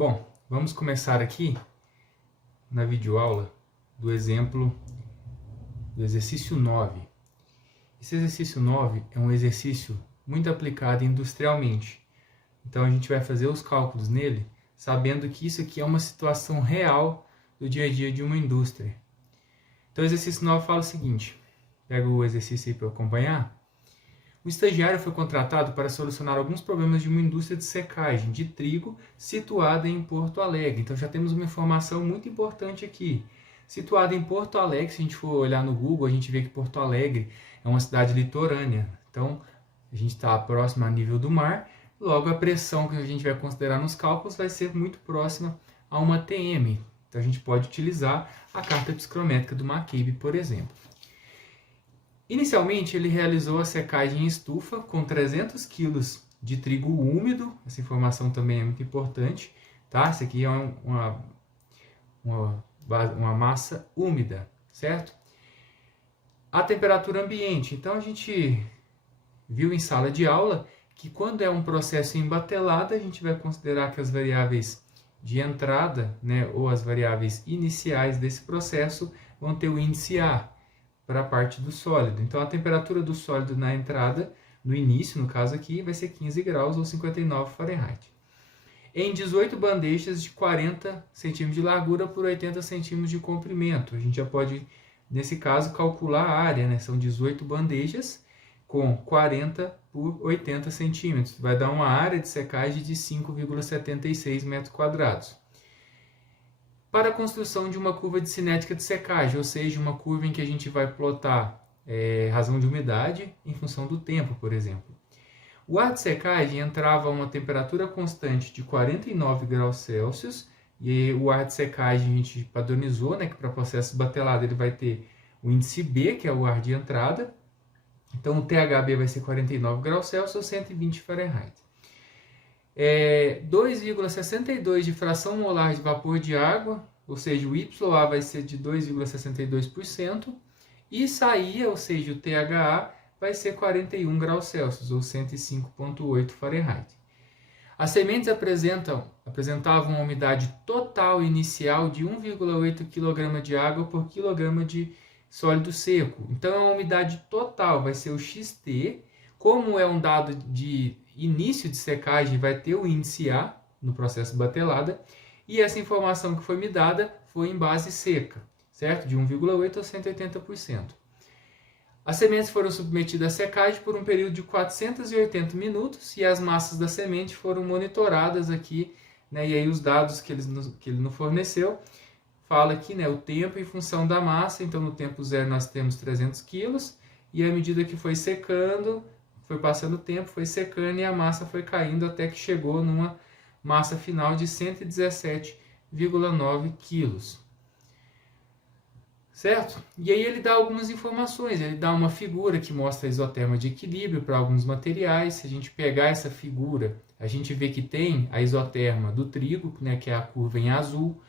Bom, vamos começar aqui na videoaula do exemplo do exercício 9. Esse exercício 9 é um exercício muito aplicado industrialmente. Então a gente vai fazer os cálculos nele, sabendo que isso aqui é uma situação real do dia a dia de uma indústria. Então o exercício 9 fala o seguinte, pega o exercício aí para acompanhar. O estagiário foi contratado para solucionar alguns problemas de uma indústria de secagem de trigo situada em Porto Alegre. Então já temos uma informação muito importante aqui. Situada em Porto Alegre, se a gente for olhar no Google, a gente vê que Porto Alegre é uma cidade litorânea. Então a gente está próximo a nível do mar, logo a pressão que a gente vai considerar nos cálculos vai ser muito próxima a uma TM. Então a gente pode utilizar a carta psicométrica do McCabe, por exemplo. Inicialmente, ele realizou a secagem em estufa com 300 kg de trigo úmido. Essa informação também é muito importante, tá? Isso aqui é uma massa úmida, certo? A temperatura ambiente. Então, a gente viu em sala de aula que quando é um processo em batelada, a gente vai considerar que as variáveis de entrada, né, ou as variáveis iniciais desse processo vão ter o índice A para a parte do sólido. Então, a temperatura do sólido na entrada, no início, no caso aqui, vai ser 15 graus ou 59 Fahrenheit. Em 18 bandejas de 40 cm de largura por 80 cm de comprimento. A gente já pode, nesse caso, calcular a área, né? São 18 bandejas com 40 por 80 centímetros. Vai dar uma área de secagem de 5,76 metros quadrados. Para a construção de uma curva de cinética de secagem, ou seja, uma curva em que a gente vai plotar razão de umidade em função do tempo, por exemplo. O ar de secagem entrava a uma temperatura constante de 49 graus Celsius, e o ar de secagem a gente padronizou, né, que para processo batelado ele vai ter o índice B, que é o ar de entrada. Então o THB vai ser 49 graus Celsius ou 120 Fahrenheit. 2,62 de fração molar de vapor de água, ou seja, o YA vai ser de 2,62%, e saía, ou seja, o THA vai ser 41 graus Celsius, ou 105,8 Fahrenheit. As sementes apresentavam uma umidade total inicial de 1,8 kg de água por quilograma de sólido seco. Então, a umidade total vai ser o XT, como é um dado de início de secagem, vai ter o índice A no processo batelada, e essa informação que foi me dada foi em base seca, certo? De 1,8% a 180%. As sementes foram submetidas à secagem por um período de 480 minutos e as massas da semente foram monitoradas aqui, né? E aí os dados que ele nos forneceu, fala aqui, né, o tempo em função da massa. Então no tempo zero nós temos 300 quilos, e à medida que foi secando, foi passando o tempo, foi secando e a massa foi caindo até que chegou numa massa final de 117,9 quilos. Certo? E aí ele dá algumas informações, ele dá uma figura que mostra a isoterma de equilíbrio para alguns materiais. Se a gente pegar essa figura, a gente vê que tem a isoterma do trigo, né, que é a curva em azul,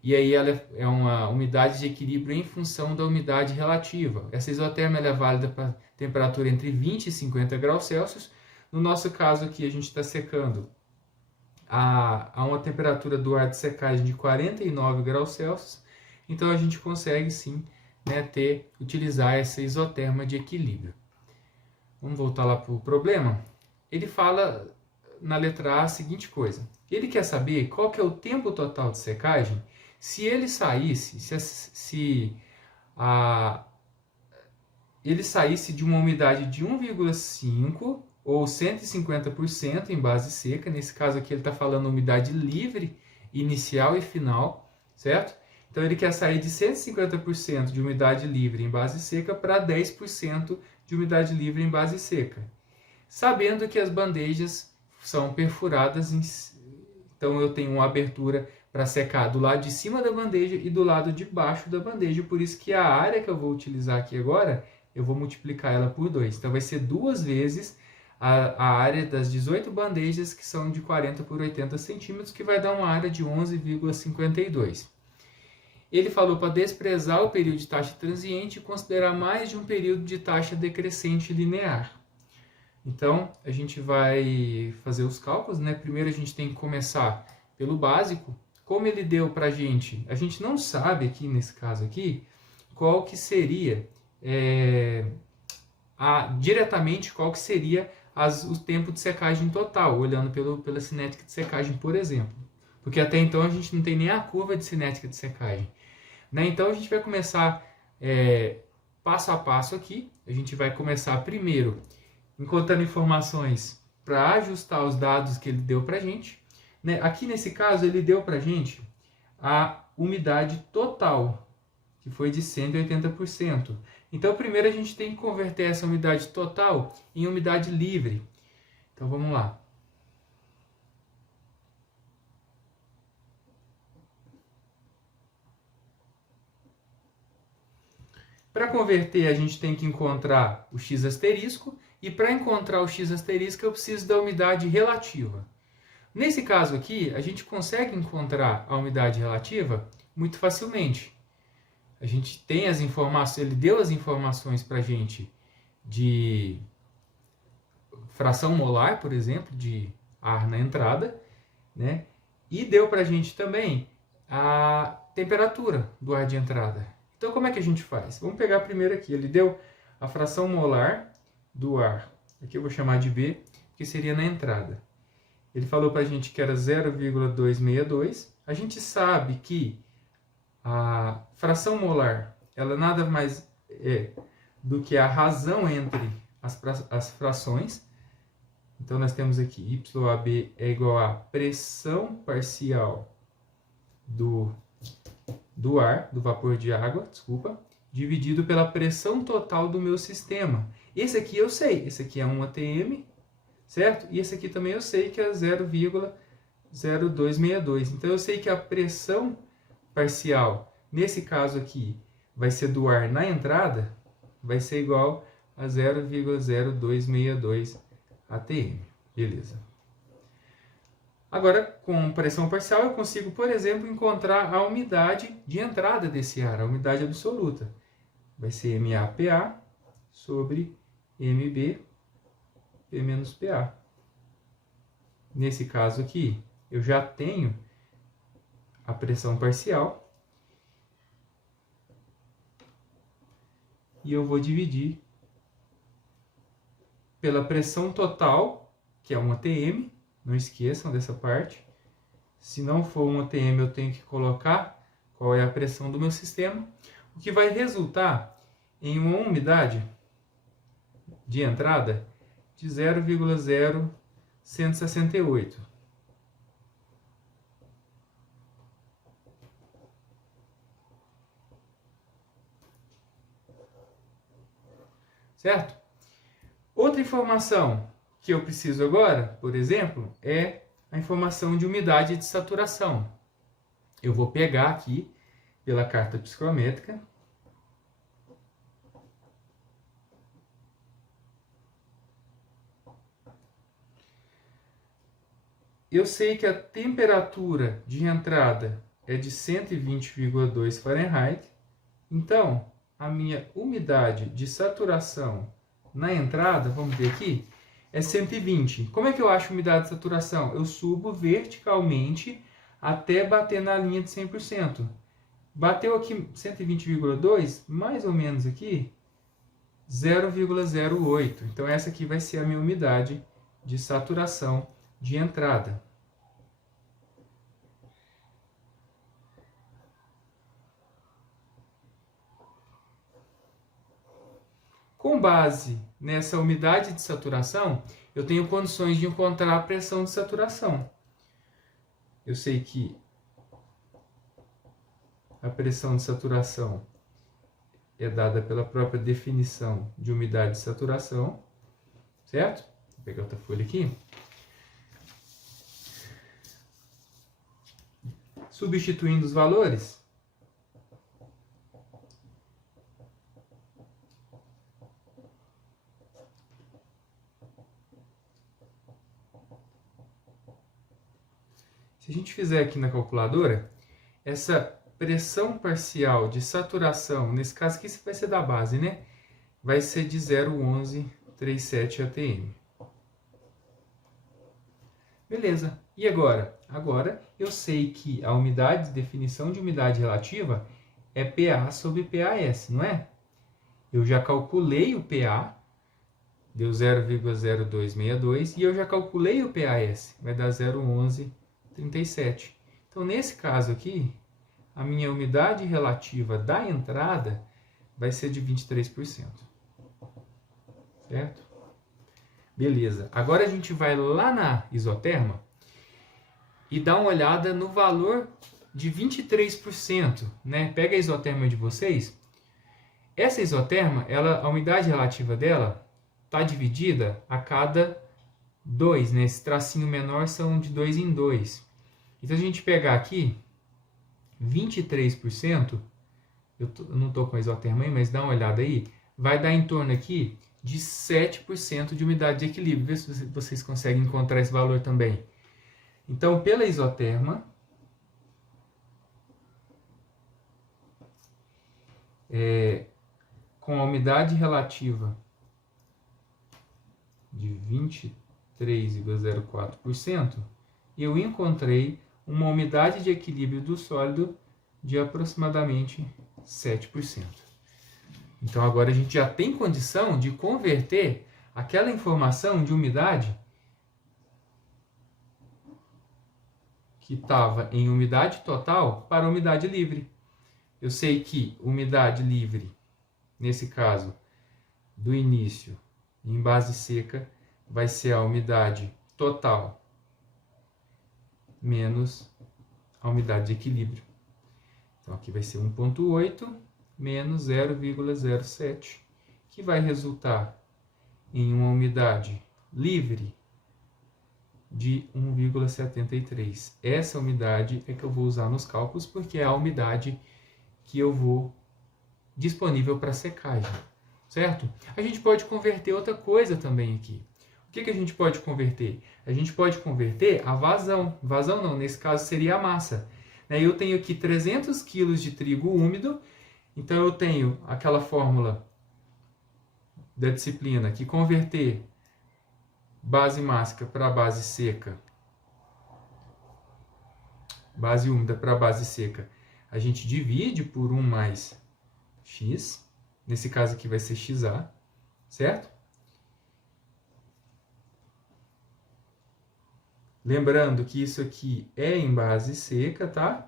e aí ela é uma umidade de equilíbrio em função da umidade relativa. Essa isoterma ela é válida para temperatura entre 20 e 50 graus Celsius. No nosso caso aqui, a gente está secando a uma temperatura do ar de secagem de 49 graus Celsius. Então, a gente consegue sim, né, utilizar essa isoterma de equilíbrio. Vamos voltar lá para o problema. Ele fala na letra A a seguinte coisa. Ele quer saber qual que é o tempo total de secagem se ele saísse, ele saísse de uma umidade de 1,5 ou 150% em base seca. Nesse caso aqui ele está falando umidade livre, inicial e final, certo? Então ele quer sair de 150% de umidade livre em base seca para 10% de umidade livre em base seca. Sabendo que as bandejas são perfuradas, então eu tenho uma abertura para secar do lado de cima da bandeja e do lado de baixo da bandeja. Por isso que a área que eu vou utilizar aqui agora, eu vou multiplicar ela por 2. Então vai ser 2 vezes a área das 18 bandejas, que são de 40 por 80 centímetros, que vai dar uma área de 11,52. Ele falou para desprezar o período de taxa transiente e considerar mais de um período de taxa decrescente linear. Então, a gente vai fazer os cálculos, né? Primeiro a gente tem que começar pelo básico. Como ele deu para a gente não sabe aqui, nesse caso aqui, qual que seria, diretamente qual que seria o tempo de secagem total, olhando pela cinética de secagem, por exemplo. Porque até então a gente não tem nem a curva de cinética de secagem. Né? Então a gente vai começar passo a passo aqui. A gente vai começar primeiro encontrando informações para ajustar os dados que ele deu para a gente. Né? Aqui nesse caso ele deu para a gente a umidade total, que foi de 180%. Então primeiro a gente tem que converter essa umidade total em umidade livre. Então vamos lá. Para converter, a gente tem que encontrar o x asterisco, e para encontrar o x asterisco eu preciso da umidade relativa. Nesse caso aqui, a gente consegue encontrar a umidade relativa muito facilmente. A gente tem as informações, ele deu as informações para a gente de fração molar, por exemplo, de ar na entrada, né? E deu para a gente também a temperatura do ar de entrada. Então, como é que a gente faz? Vamos pegar primeiro aqui. Ele deu a fração molar do ar. Aqui eu vou chamar de B, que seria na entrada. Ele falou para a gente que era 0,262. A gente sabe que a fração molar, ela nada mais é do que a razão entre as frações. Então, nós temos aqui YAB é igual a pressão parcial do ar, do vapor de água, desculpa, dividido pela pressão total do meu sistema. Esse aqui eu sei, esse aqui é 1 atm, certo? E esse aqui também eu sei que é 0,0262. Então eu sei que a pressão parcial, nesse caso aqui, vai ser do ar na entrada, vai ser igual a 0,0262 atm. Beleza. Agora, com pressão parcial, eu consigo, por exemplo, encontrar a umidade de entrada desse ar, a umidade absoluta. Vai ser MAPA sobre MB, P menos PA. Nesse caso aqui, eu já tenho a pressão parcial. E eu vou dividir pela pressão total, que é 1 atm. Não esqueçam dessa parte. Se não for 1 atm, eu tenho que colocar qual é a pressão do meu sistema, o que vai resultar em uma umidade de entrada de 0,0168. Certo? Outra informação que eu preciso agora, por exemplo, é a informação de umidade de saturação. Eu vou pegar aqui pela carta psicométrica. Eu sei que a temperatura de entrada é de 120,2 Fahrenheit. Então, a minha umidade de saturação na entrada, vamos ver aqui, é 120. Como é que eu acho a umidade de saturação? Eu subo verticalmente até bater na linha de 100%. Bateu aqui 120,2, mais ou menos aqui, 0,08. Então, essa aqui vai ser a minha umidade de saturação de entrada. Com base nessa umidade de saturação, eu tenho condições de encontrar a pressão de saturação. Eu sei que a pressão de saturação é dada pela própria definição de umidade de saturação, certo? Vou pegar outra folha aqui. Substituindo os valores, se a gente fizer aqui na calculadora, essa pressão parcial de saturação, nesse caso aqui vai ser da base, né? Vai ser de 0,1137 atm. Beleza. E agora? Agora eu sei que a umidade, definição de umidade relativa é PA sobre PAS, não é? Eu já calculei o PA, deu 0,0262, e eu já calculei o PAS, vai dar 0,1137. Então, nesse caso aqui, a minha umidade relativa da entrada vai ser de 23%. Certo? Beleza. Agora a gente vai lá na isoterma e dá uma olhada no valor de 23%, né? Pega a isoterma de vocês. Essa isoterma, a umidade relativa dela está dividida a cada 2, né? Esse tracinho menor são de 2 em 2. Então, se a gente pegar aqui, 23%, eu não estou com a isoterma aí, mas dá uma olhada aí, vai dar em torno aqui de 7% de umidade de equilíbrio. Vê se vocês conseguem encontrar esse valor também. Então, pela isoterma, com a umidade relativa de 23,04%, eu encontrei uma umidade de equilíbrio do sólido de aproximadamente 7%. Então, agora a gente já tem condição de converter aquela informação de umidade que estava em umidade total para umidade livre. Eu sei que umidade livre, nesse caso, do início em base seca, vai ser a umidade total menos a umidade de equilíbrio. Então, aqui vai ser 1,8 menos 0,07, que vai resultar em uma umidade livre de 1,73. Essa umidade é que eu vou usar nos cálculos, porque é a umidade que eu vou disponível para secagem, certo? A gente pode converter outra coisa também aqui. O que a gente pode converter? A gente pode converter a vazão. Vazão não, nesse caso seria a massa. Eu tenho aqui 300 kg de trigo úmido, então eu tenho aquela fórmula da disciplina que converter base mássica para base seca, base úmida para base seca, a gente divide por 1 mais x, nesse caso aqui vai ser XA, certo? Lembrando que isso aqui é em base seca, tá?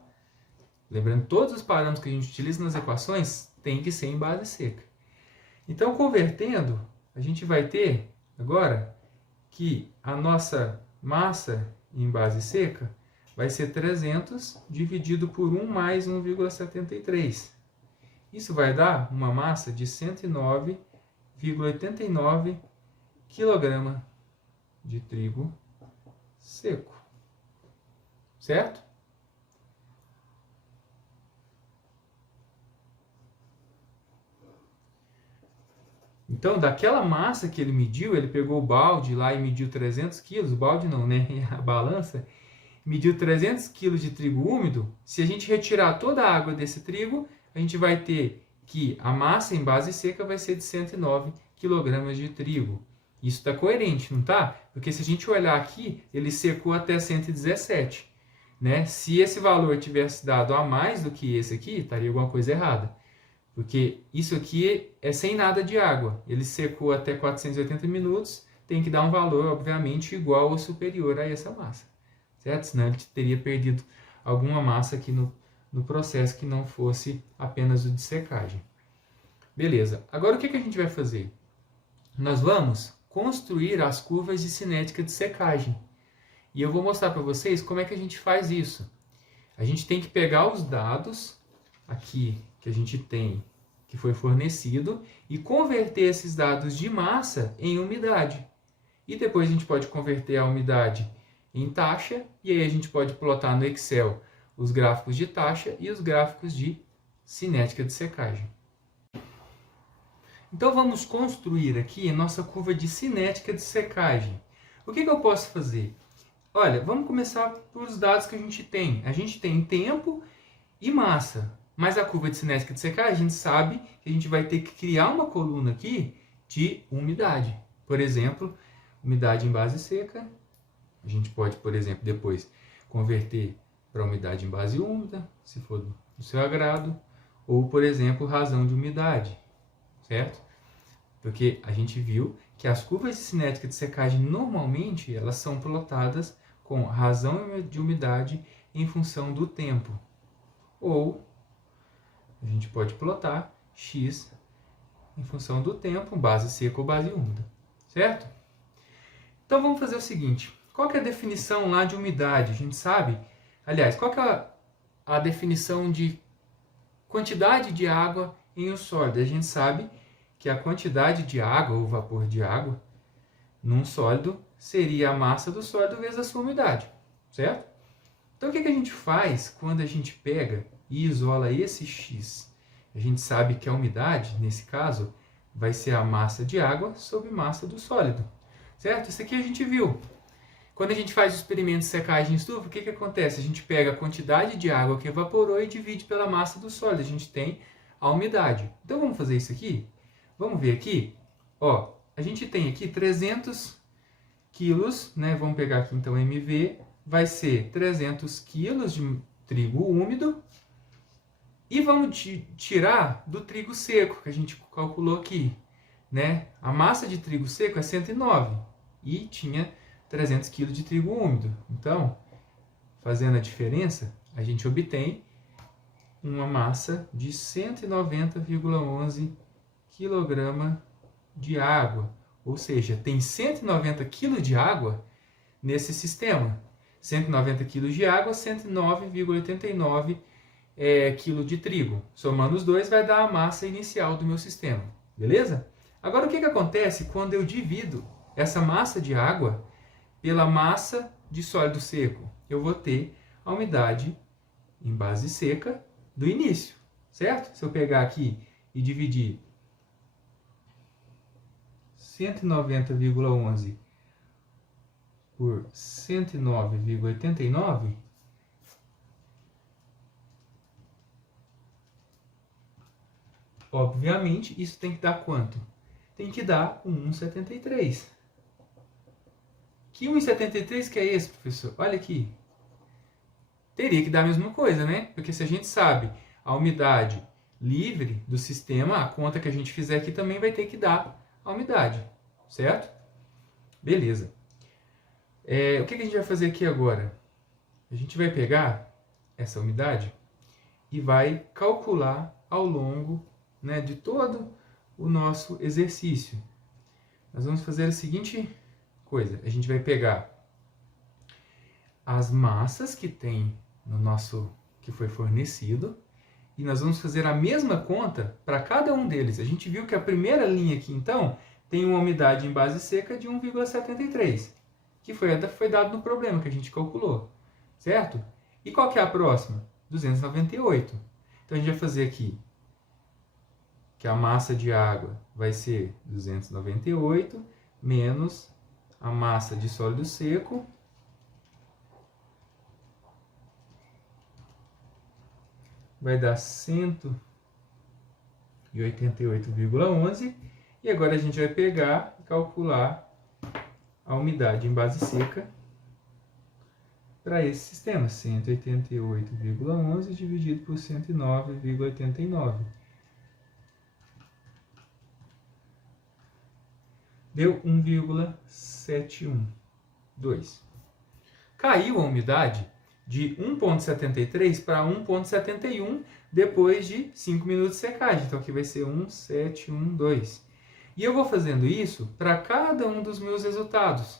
Lembrando, todos os parâmetros que a gente utiliza nas equações tem que ser em base seca. Então, convertendo, a gente vai ter agora que a nossa massa em base seca vai ser 300 dividido por 1 mais 1,73. Isso vai dar uma massa de 109,89 kg de trigo seco. Certo? Então, daquela massa que ele mediu, ele pegou o balde lá e mediu 300 quilos, o balde não, né? A balança, mediu 300 quilos de trigo úmido. Se a gente retirar toda a água desse trigo, a gente vai ter que a massa em base seca vai ser de 109 kg de trigo. Isso está coerente, não está? Porque se a gente olhar aqui, ele secou até 117. Né? Se esse valor tivesse dado a mais do que esse aqui, estaria alguma coisa errada. Porque isso aqui é sem nada de água. Ele secou até 480 minutos, tem que dar um valor, obviamente, igual ou superior a essa massa. Certo? Senão ele teria perdido alguma massa aqui no processo que não fosse apenas o de secagem. Beleza. Agora o que a gente vai fazer? Nós vamos construir as curvas de cinética de secagem. E eu vou mostrar para vocês como é que a gente faz isso. A gente tem que pegar os dados aqui que a gente tem, que foi fornecido, e converter esses dados de massa em umidade. E depois a gente pode converter a umidade em taxa, e aí a gente pode plotar no Excel os gráficos de taxa e os gráficos de cinética de secagem. Então vamos construir aqui a nossa curva de cinética de secagem. O que eu posso fazer? Olha, vamos começar pelos dados que a gente tem. A gente tem tempo e massa. Mas a curva de cinética de secagem, a gente sabe que a gente vai ter que criar uma coluna aqui de umidade. Por exemplo, umidade em base seca, A gente pode, por exemplo, depois converter para umidade em base úmida, se for do seu agrado, ou, por exemplo, razão de umidade, certo? Porque a gente viu que as curvas de cinética de secagem, normalmente, elas são plotadas com razão de umidade em função do tempo. Ou a gente pode plotar x em função do tempo, base seca ou base úmida, certo? Então vamos fazer o seguinte, qual que é a definição lá de umidade? A gente sabe, aliás, qual que é a definição de quantidade de água em um sólido? A gente sabe que a quantidade de água, ou vapor de água, num sólido seria a massa do sólido vezes a sua umidade, certo? Então o que a gente faz quando a gente pega e isola esse x? A gente sabe que a umidade, nesse caso, vai ser a massa de água sobre massa do sólido, certo? Isso aqui a gente viu. Quando a gente faz o experimento de secagem em estufa, o que acontece? A gente pega a quantidade de água que evaporou e divide pela massa do sólido. A gente tem a umidade. Então vamos fazer isso aqui? Vamos ver aqui? Ó, a gente tem aqui 300 quilos, né? Vamos pegar aqui então MV, vai ser 300 quilos de trigo úmido. E vamos tirar do trigo seco, que a gente calculou aqui, né? A massa de trigo seco é 109 e tinha 300 kg de trigo úmido. Então, fazendo a diferença, a gente obtém uma massa de 190,11 kg de água. Ou seja, tem 190 kg de água nesse sistema. 190 kg de água, 109,89 quilo de trigo. Somando os dois vai dar a massa inicial do meu sistema. Beleza? Agora, o que acontece quando eu divido essa massa de água pela massa de sólido seco? Eu vou ter a umidade em base seca do início, certo? Se eu pegar aqui e dividir 190,11 por 109,89, obviamente, isso tem que dar quanto? Tem que dar 1,73. Que 1,73 que é esse, professor? Olha aqui. Teria que dar a mesma coisa, né? Porque se a gente sabe a umidade livre do sistema, a conta que a gente fizer aqui também vai ter que dar a umidade, certo? Beleza. O que a gente vai fazer aqui agora? A gente vai pegar essa umidade e vai calcular ao longo, né, de todo o nosso exercício. Nós vamos fazer a seguinte coisa. A gente vai pegar as massas que tem no nosso, que foi fornecido, e nós vamos fazer a mesma conta para cada um deles. A gente viu que a primeira linha aqui, então, tem uma umidade em base seca de 1,73, que foi dado no problema que a gente calculou, certo? E qual que é a próxima? 298. Então, a gente vai fazer aqui que a massa de água vai ser 298 menos a massa de sólido seco, vai dar 188,11. E agora a gente vai pegar e calcular a umidade em base seca para esse sistema. 188,11 dividido por 109,89. Deu 1,712. Caiu a umidade de 1,73 para 1,71 depois de 5 minutos de secagem. Então aqui vai ser 1,712. E eu vou fazendo isso para cada um dos meus resultados,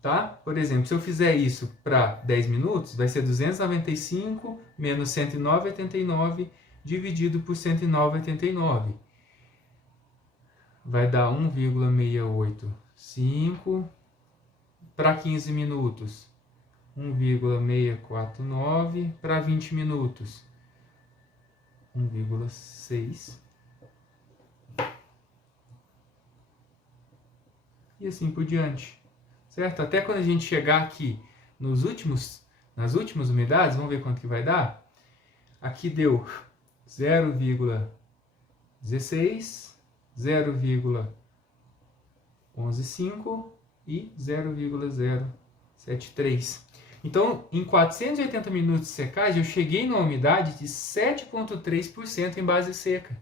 tá? Por exemplo, se eu fizer isso para 10 minutos, vai ser 295 menos 109,89 dividido por 109,89. Vai dar 1,685. Para 15 minutos, 1,649. Para 20 minutos, 1,6. E assim por diante, certo? Até quando a gente chegar aqui nas últimas umidades, vamos ver quanto que vai dar? Aqui deu 0,16, 0,115 e 0,070. 7,3. Então, em 480 minutos de secagem, eu cheguei numa umidade de 7,3% em base seca,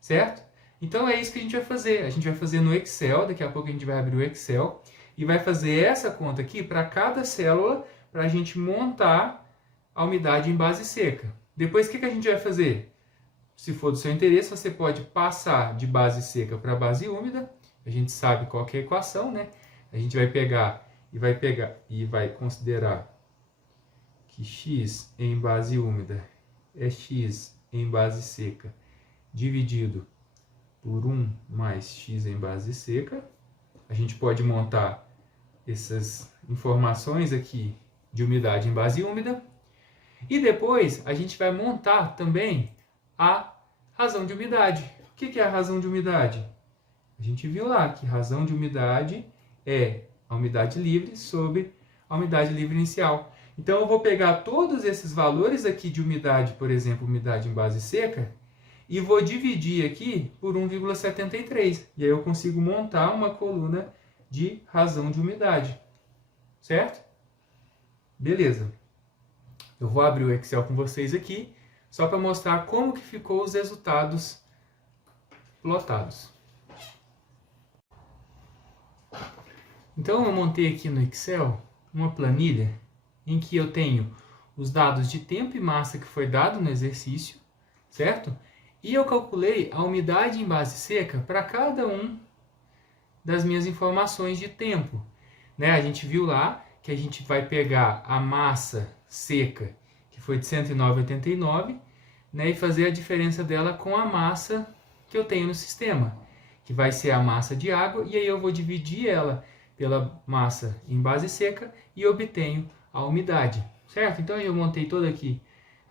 certo? Então, é isso que a gente vai fazer. A gente vai fazer no Excel, daqui a pouco a gente vai abrir o Excel, e vai fazer essa conta aqui para cada célula, para a gente montar a umidade em base seca. Depois, o que a gente vai fazer? Se for do seu interesse, você pode passar de base seca para base úmida. A gente sabe qual que é a equação, né? A gente vai pegar e vai considerar que x em base úmida é x em base seca dividido por 1 mais x em base seca. A gente pode montar essas informações aqui de umidade em base úmida. E depois a gente vai montar também a razão de umidade. O que é a razão de umidade? A gente viu lá que razão de umidade é a umidade livre sobre a umidade livre inicial. Então, eu vou pegar todos esses valores aqui de umidade, por exemplo, umidade em base seca, e vou dividir aqui por 1,73. E aí eu consigo montar uma coluna de razão de umidade. Certo? Beleza. Eu vou abrir o Excel com vocês aqui, só para mostrar como que ficou os resultados plotados. Então, eu montei aqui no Excel uma planilha em que eu tenho os dados de tempo e massa que foi dado no exercício, certo? E eu calculei a umidade em base seca para cada um das minhas informações de tempo. Né? A gente viu lá que a gente vai pegar a massa seca, que foi de 109,89, né? E fazer a diferença dela com a massa que eu tenho no sistema, que vai ser a massa de água, e aí eu vou dividir ela pela massa em base seca e obtenho a umidade, certo? Então eu montei toda aqui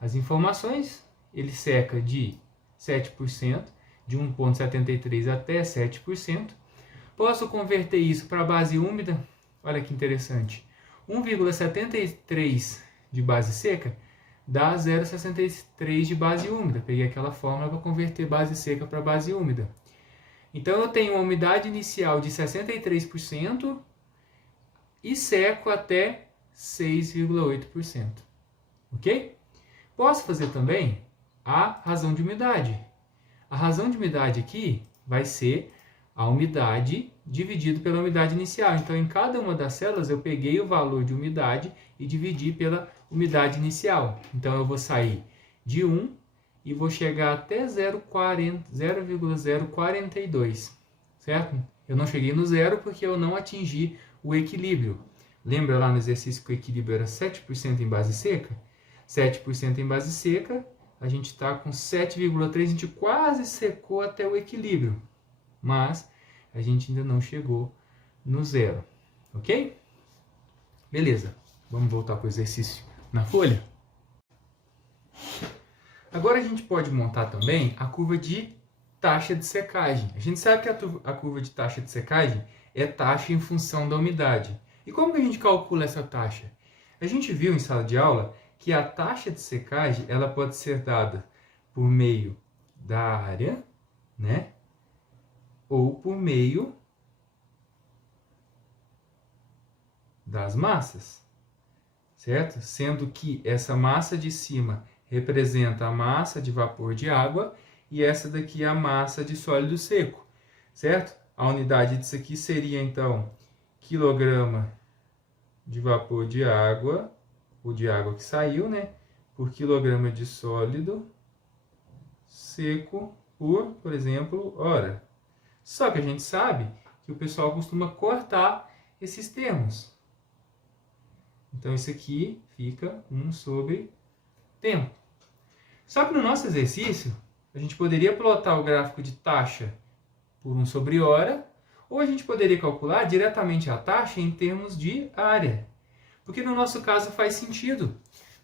as informações. Ele seca de 7%, de 1,73 até 7%. Posso converter isso para a base úmida. Olha que interessante. 1,73 de base seca dá 0,63 de base úmida. Peguei aquela fórmula para converter base seca para base úmida. Então, eu tenho uma umidade inicial de 63% e seco até 6,8%. Ok? Posso fazer também a razão de umidade. A razão de umidade aqui vai ser a umidade dividido pela umidade inicial. Então, em cada uma das células, eu peguei o valor de umidade e dividi pela umidade inicial. Então, eu vou sair de 1 e vou chegar até 0,042, certo? Eu não cheguei no zero porque eu não atingi o equilíbrio. Lembra lá no exercício que o equilíbrio era 7% em base seca? 7% em base seca, a gente está com 7,3, a gente quase secou até o equilíbrio, mas a gente ainda não chegou no zero, ok? Beleza, vamos voltar para o exercício na folha? Agora a gente pode montar também a curva de taxa de secagem. A gente sabe que a curva de taxa de secagem é taxa em função da umidade. E como que a gente calcula essa taxa? A gente viu em sala de aula que a taxa de secagem ela pode ser dada por meio da área, né? Ou por meio das massas, certo? Sendo que essa massa de cima representa a massa de vapor de água e essa daqui é a massa de sólido seco, certo? A unidade disso aqui seria, então, quilograma de vapor de água, ou de água que saiu, né? Por quilograma de sólido seco por exemplo, hora. Só que a gente sabe que o pessoal costuma cortar esses termos. Então, isso aqui fica 1 sobre tempo. Só que no nosso exercício, a gente poderia plotar o gráfico de taxa por 1 sobre hora, ou a gente poderia calcular diretamente a taxa em termos de área. Porque no nosso caso faz sentido,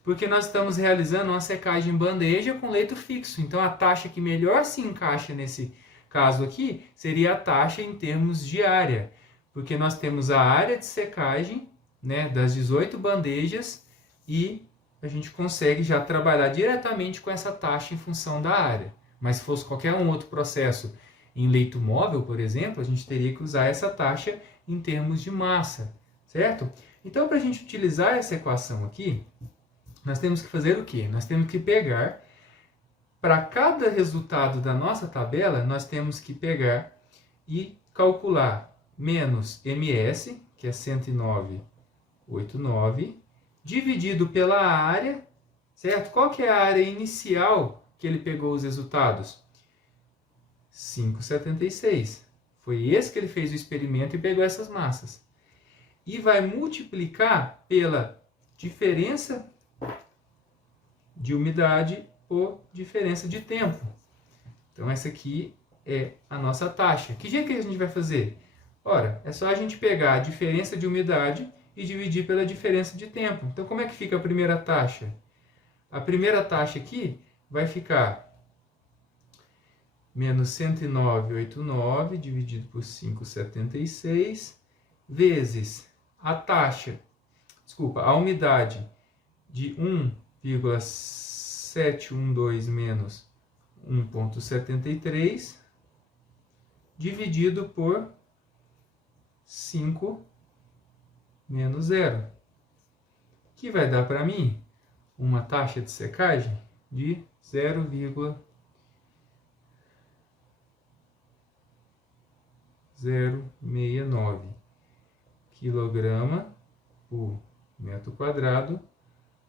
porque nós estamos realizando uma secagem em bandeja com leito fixo. Então, a taxa que melhor se encaixa nesse caso aqui seria a taxa em termos de área, porque nós temos a área de secagem, né, das 18 bandejas e a gente consegue já trabalhar diretamente com essa taxa em função da área. Mas se fosse qualquer um outro processo em leito móvel, por exemplo, a gente teria que usar essa taxa em termos de massa, certo? Então, para a gente utilizar essa equação aqui, nós temos que fazer o quê? Nós temos que pegar, para cada resultado da nossa tabela, nós temos que pegar e calcular menos MS, que é 109,89, dividido pela área, certo? Qual que é a área inicial que ele pegou os resultados? 5,76. Foi esse que ele fez o experimento e pegou essas massas. E vai multiplicar pela diferença de umidade por diferença de tempo. Então, essa aqui é a nossa taxa. Que jeito que a gente vai fazer? Ora, é só a gente pegar a diferença de umidade e dividir pela diferença de tempo. Então, como é que fica a primeira taxa? A primeira taxa aqui vai ficar menos 109,89 dividido por 5,76 vezes a umidade de 1,712 menos 1,73 dividido por 5 menos 0, que vai dar para mim uma taxa de secagem de 0,069 quilograma por metro quadrado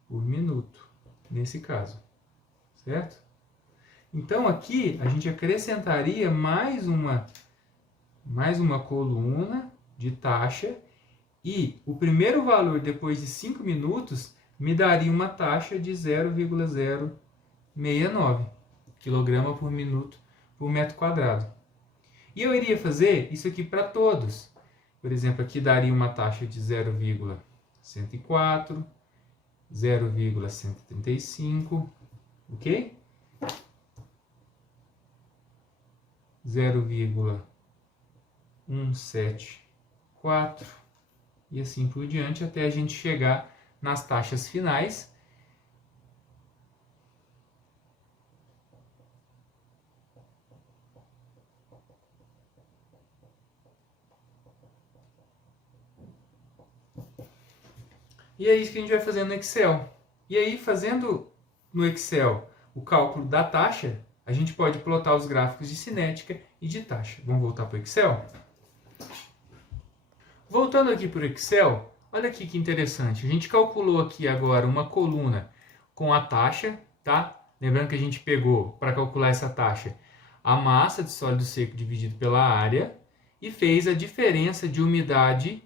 por minuto, nesse caso, certo? Então, aqui a gente acrescentaria mais uma coluna de taxa e o primeiro valor, depois de 5 minutos, me daria uma taxa de 0,069 quilograma por minuto por metro quadrado. E eu iria fazer isso aqui para todos. Por exemplo, aqui daria uma taxa de 0,104, 0,135, ok? 0,174 e assim por diante até a gente chegar nas taxas finais. E é isso que a gente vai fazer no Excel. E aí, fazendo no Excel o cálculo da taxa, a gente pode plotar os gráficos de cinética e de taxa. Vamos voltar para o Excel? Voltando aqui para o Excel, olha aqui que interessante. A gente calculou aqui agora uma coluna com a taxa, tá? Lembrando que a gente pegou, para calcular essa taxa, a massa de sólido seco dividido pela área e fez a diferença de umidade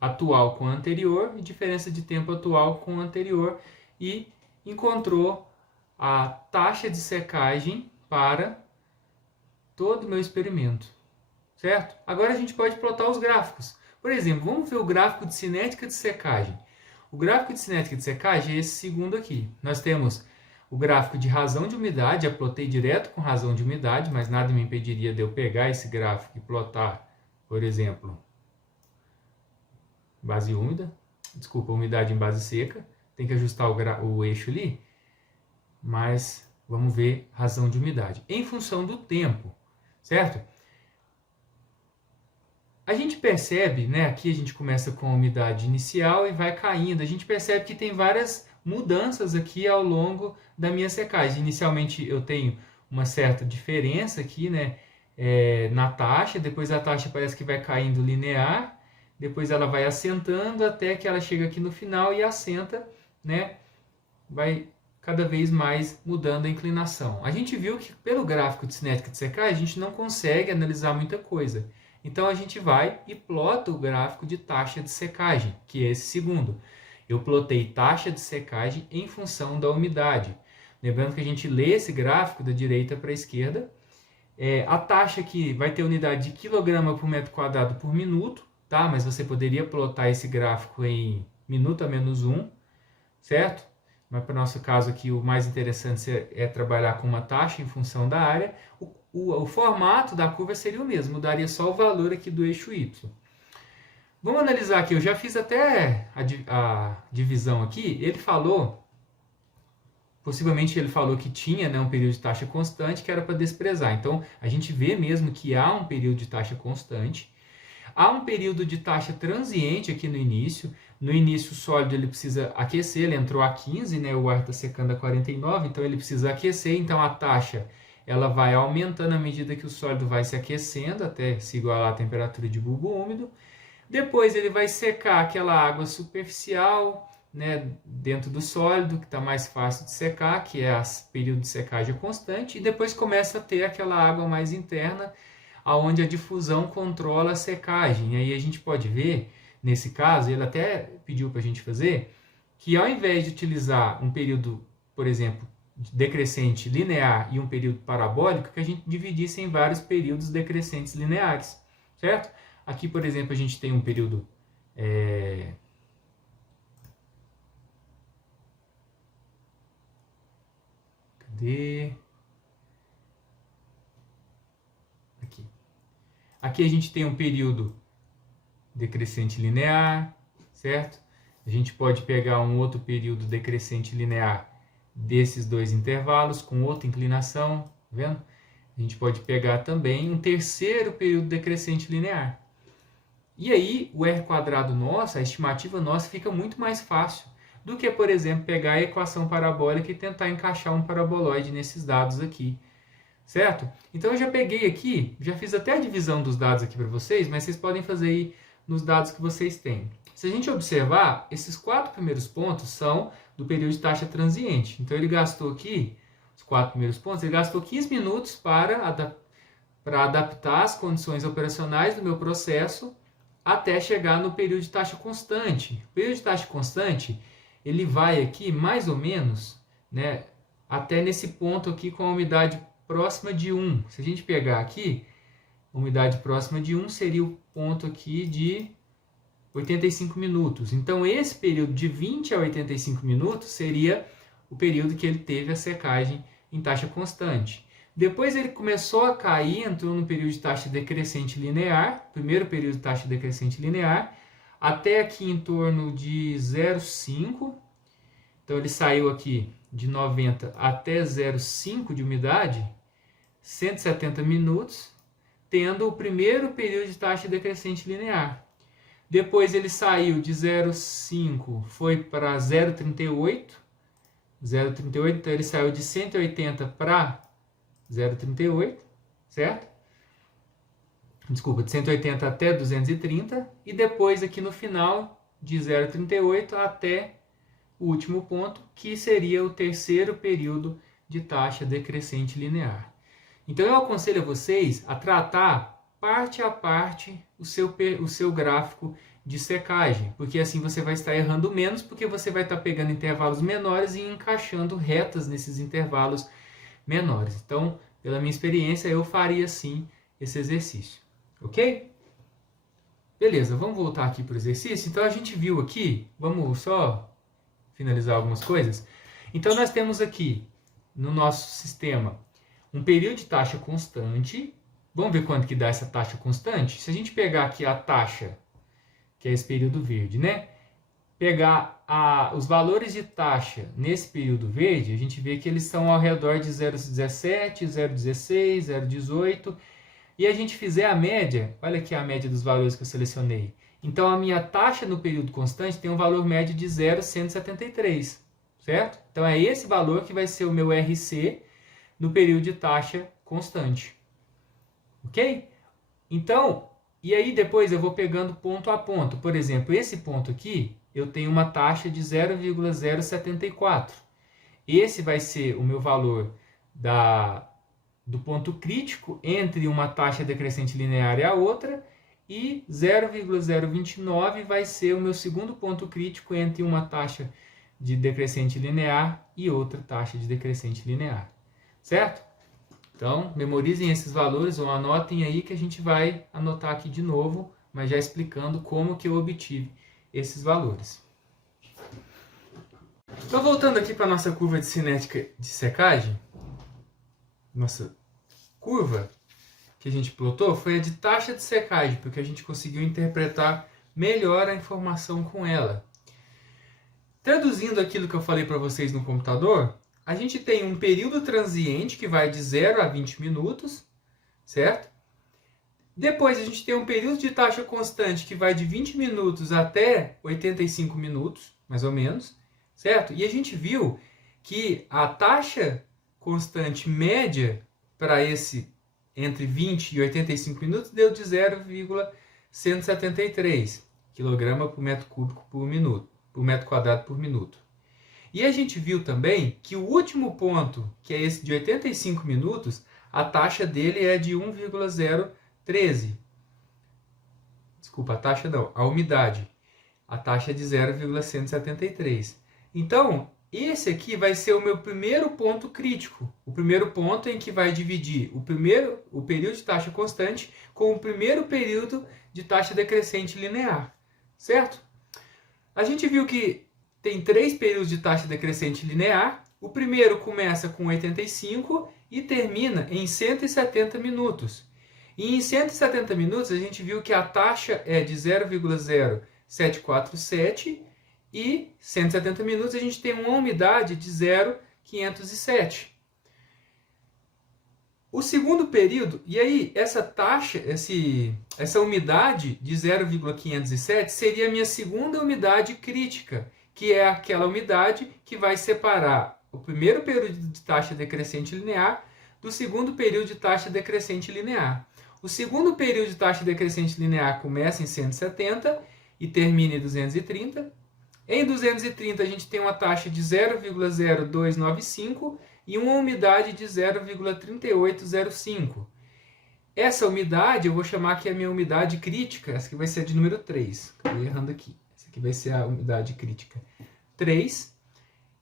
atual com a anterior e diferença de tempo atual com a anterior e encontrou a taxa de secagem para todo o meu experimento, certo? Agora a gente pode plotar os gráficos. Por exemplo, vamos ver o gráfico de cinética de secagem. O gráfico de cinética de secagem é esse segundo aqui. Nós temos o gráfico de razão de umidade, já plotei direto com razão de umidade, mas nada me impediria de eu pegar esse gráfico e plotar, por exemplo, base úmida, umidade em base seca, tem que ajustar o eixo ali, mas vamos ver razão de umidade, em função do tempo, certo? A gente percebe, né, aqui a gente começa com a umidade inicial e vai caindo, a gente percebe que tem várias mudanças aqui ao longo da minha secagem. Inicialmente eu tenho uma certa diferença aqui, né, na taxa, depois a taxa parece que vai caindo linear, depois ela vai assentando até que ela chega aqui no final e assenta, né? Vai cada vez mais mudando a inclinação. A gente viu que pelo gráfico de cinética de secagem a gente não consegue analisar muita coisa. Então a gente vai e plota o gráfico de taxa de secagem, que é esse segundo. Eu plotei taxa de secagem em função da umidade. Lembrando que a gente lê esse gráfico da direita para a esquerda. A taxa aqui vai ter unidade de quilograma por metro quadrado por minuto. Tá? Mas você poderia plotar esse gráfico em minuto a menos 1, certo? Mas para o nosso caso aqui, o mais interessante é trabalhar com uma taxa em função da área. O formato da curva seria o mesmo, mudaria só o valor aqui do eixo Y. Vamos analisar aqui, eu já fiz até a divisão aqui. Ele falou, possivelmente ele falou que tinha, né, um período de taxa constante que era para desprezar. Então, a gente vê mesmo que há um período de taxa constante. Há um período de taxa transiente aqui no início. No início o sólido ele precisa aquecer, ele entrou a 15, né? O ar está secando a 49, então ele precisa aquecer, então a taxa ela vai aumentando à medida que o sólido vai se aquecendo, até se igualar à temperatura de bulbo úmido. Depois ele vai secar aquela água superficial, né, dentro do sólido, que está mais fácil de secar, que é o período de secagem constante, e depois começa a ter aquela água mais interna, onde a difusão controla a secagem. E aí a gente pode ver, nesse caso, ele até pediu para a gente fazer, que ao invés de utilizar um período, por exemplo, decrescente linear e um período parabólico, que a gente dividisse em vários períodos decrescentes lineares, certo? Aqui, por exemplo, a gente tem um período cadê? Aqui a gente tem um período decrescente linear, certo? A gente pode pegar um outro período decrescente linear desses dois intervalos com outra inclinação, tá vendo? A gente pode pegar também um terceiro período decrescente linear. E aí o R quadrado nosso, a estimativa nossa, fica muito mais fácil do que, por exemplo, pegar a equação parabólica e tentar encaixar um paraboloide nesses dados aqui, certo? Então eu já peguei aqui, já fiz até a divisão dos dados aqui para vocês, mas vocês podem fazer aí nos dados que vocês têm. Se a gente observar, esses 4 primeiros pontos são do período de taxa transiente. Então ele gastou aqui, os 4 primeiros pontos, ele gastou 15 minutos para adaptar as condições operacionais do meu processo até chegar no período de taxa constante. O período de taxa constante, ele vai aqui mais ou menos, né, até nesse ponto aqui com a umidade próxima de 1. Se a gente pegar aqui, a umidade próxima de 1 seria o ponto aqui de 85 minutos. Então, esse período de 20 a 85 minutos seria o período que ele teve a secagem em taxa constante. Depois ele começou a cair, entrou no período de taxa decrescente linear, primeiro período de taxa decrescente linear, até aqui em torno de 0,5. Então ele saiu aqui de 90 até 0,5 de umidade, 170 minutos, tendo o primeiro período de taxa decrescente linear. Depois ele saiu de 0,5, foi para 0,38, então ele saiu de 180 para 0,38, certo? Desculpa, de 180 até 230, e depois aqui no final de 0,38 até o último ponto, que seria o terceiro período de taxa decrescente linear. Então eu aconselho a vocês a tratar parte a parte o seu gráfico de secagem, porque assim você vai estar errando menos, porque você vai estar pegando intervalos menores e encaixando retas nesses intervalos menores. Então, pela minha experiência, eu faria sim esse exercício, ok? Beleza, vamos voltar aqui para o exercício. Então, a gente viu aqui, vamos só finalizar algumas coisas. Então, nós temos aqui no nosso sistema um período de taxa constante. Vamos ver quanto que dá essa taxa constante? Se a gente pegar aqui a taxa, que é esse período verde, né? Pegar os valores de taxa nesse período verde, a gente vê que eles são ao redor de 0,17, 0,16, 0,18. E a gente fizer a média, olha aqui a média dos valores que eu selecionei. Então, a minha taxa no período constante tem um valor médio de 0,173, certo? Então, é esse valor que vai ser o meu RC no período de taxa constante. Ok? Então, e aí depois eu vou pegando ponto a ponto. Por exemplo, esse ponto aqui, eu tenho uma taxa de 0,074. Esse vai ser o meu valor do ponto crítico entre uma taxa decrescente linear e a outra, e 0,029 vai ser o meu segundo ponto crítico entre uma taxa de decrescente linear e outra taxa de decrescente linear. Certo? Então, memorizem esses valores ou anotem aí que a gente vai anotar aqui de novo, mas já explicando como que eu obtive esses valores. Então, voltando aqui para a nossa curva de cinética de secagem, nossa curva que a gente plotou foi a de taxa de secagem, porque a gente conseguiu interpretar melhor a informação com ela. Traduzindo aquilo que eu falei para vocês no computador, a gente tem um período transiente que vai de 0 a 20 minutos, certo? Depois a gente tem um período de taxa constante que vai de 20 minutos até 85 minutos, mais ou menos, certo? E a gente viu que a taxa constante média para esse entre 20 e 85 minutos deu de 0,173 kg por metro cúbico por minuto, por metro quadrado por minuto. E a gente viu também que o último ponto, que é esse de 85 minutos, a taxa dele é de 1,013. Desculpa, a taxa não, a umidade. A taxa é de 0,173. Então, esse aqui vai ser o meu primeiro ponto crítico. O primeiro ponto em que vai dividir o período de taxa constante com o primeiro período de taxa decrescente linear. Certo? A gente viu que tem 3 períodos de taxa decrescente linear. O primeiro começa com 85 e termina em 170 minutos. E em 170 minutos a gente viu que a taxa é de 0,0747 e 170 minutos a gente tem uma umidade de 0,507. O segundo período, e aí essa taxa, essa umidade de 0,507 seria a minha segunda umidade crítica, que é aquela umidade que vai separar o primeiro período de taxa decrescente linear do segundo período de taxa decrescente linear. O segundo período de taxa decrescente linear começa em 170 e termina em 230. Em 230 a gente tem uma taxa de 0,0295 e uma umidade de 0,3805. Essa umidade eu vou chamar aqui a minha umidade crítica, essa aqui vai ser a de número 3. Estou errando aqui. Essa aqui vai ser a umidade crítica 3,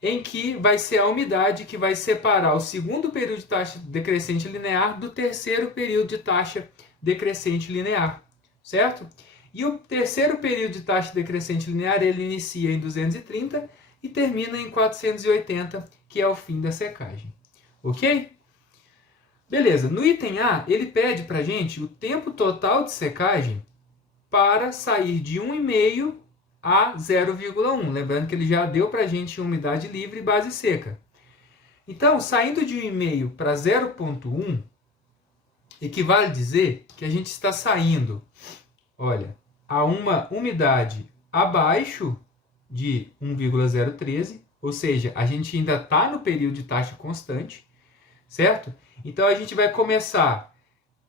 em que vai ser a umidade que vai separar o segundo período de taxa decrescente linear do terceiro período de taxa decrescente linear, certo? E o terceiro período de taxa decrescente linear, ele inicia em 230 e termina em 480, que é o fim da secagem. Ok? Beleza, no item A, ele pede para a gente o tempo total de secagem para sair de 1,5 a 0,1. Lembrando que ele já deu para a gente umidade livre e base seca. Então, saindo de 1,5 para 0,1, equivale dizer que a gente está saindo, olha, a uma umidade abaixo de 1,013, ou seja, a gente ainda está no período de taxa constante, certo? Então, a gente vai começar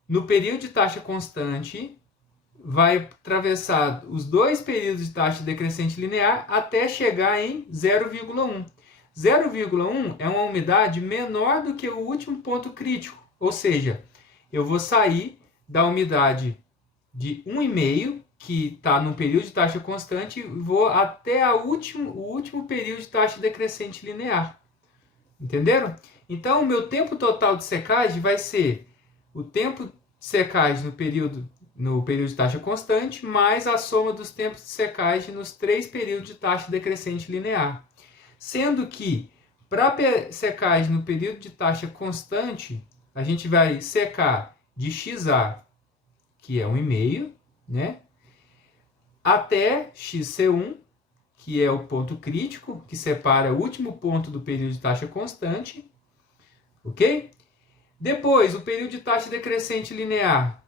no período de taxa constante, vai atravessar os 2 períodos de taxa decrescente linear até chegar em 0,1. 0,1 é uma umidade menor do que o último ponto crítico, ou seja, eu vou sair da umidade de 1,5, que está no período de taxa constante, e vou até o último período de taxa decrescente linear. Entenderam? Então, o meu tempo total de secagem vai ser o tempo de secagem no período de taxa constante, mais a soma dos tempos de secagem nos 3 períodos de taxa decrescente linear. Sendo que, para secagem no período de taxa constante, a gente vai secar de XA, que é 1,5, né? Até XC1, que é o ponto crítico, que separa o último ponto do período de taxa constante. Ok? Depois, o período de taxa decrescente linear.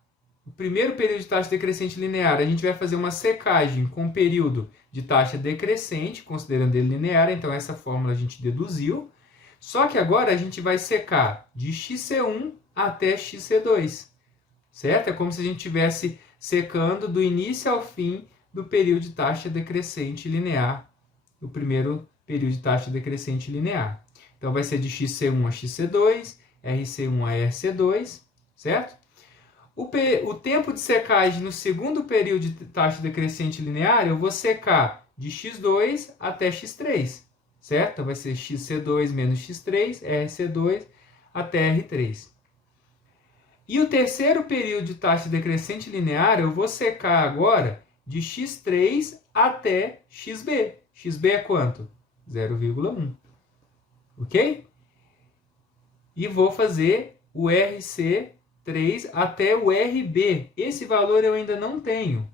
O primeiro período de taxa decrescente linear, a gente vai fazer uma secagem com o período de taxa decrescente, considerando ele linear, então essa fórmula a gente deduziu. Só que agora a gente vai secar de XC1 até XC2, certo? É como se a gente estivesse secando do início ao fim do período de taxa decrescente linear, o primeiro período de taxa decrescente linear. Então vai ser de XC1 a XC2, RC1 a RC2, certo? O tempo de secagem no segundo período de taxa decrescente linear, eu vou secar de X2 até X3, certo? Então vai ser XC2 menos X3, RC2 até R3. E o terceiro período de taxa decrescente linear, eu vou secar agora de X3 até XB. XB é quanto? 0,1. Ok? E vou fazer o RC3 até o RB. Esse valor eu ainda não tenho.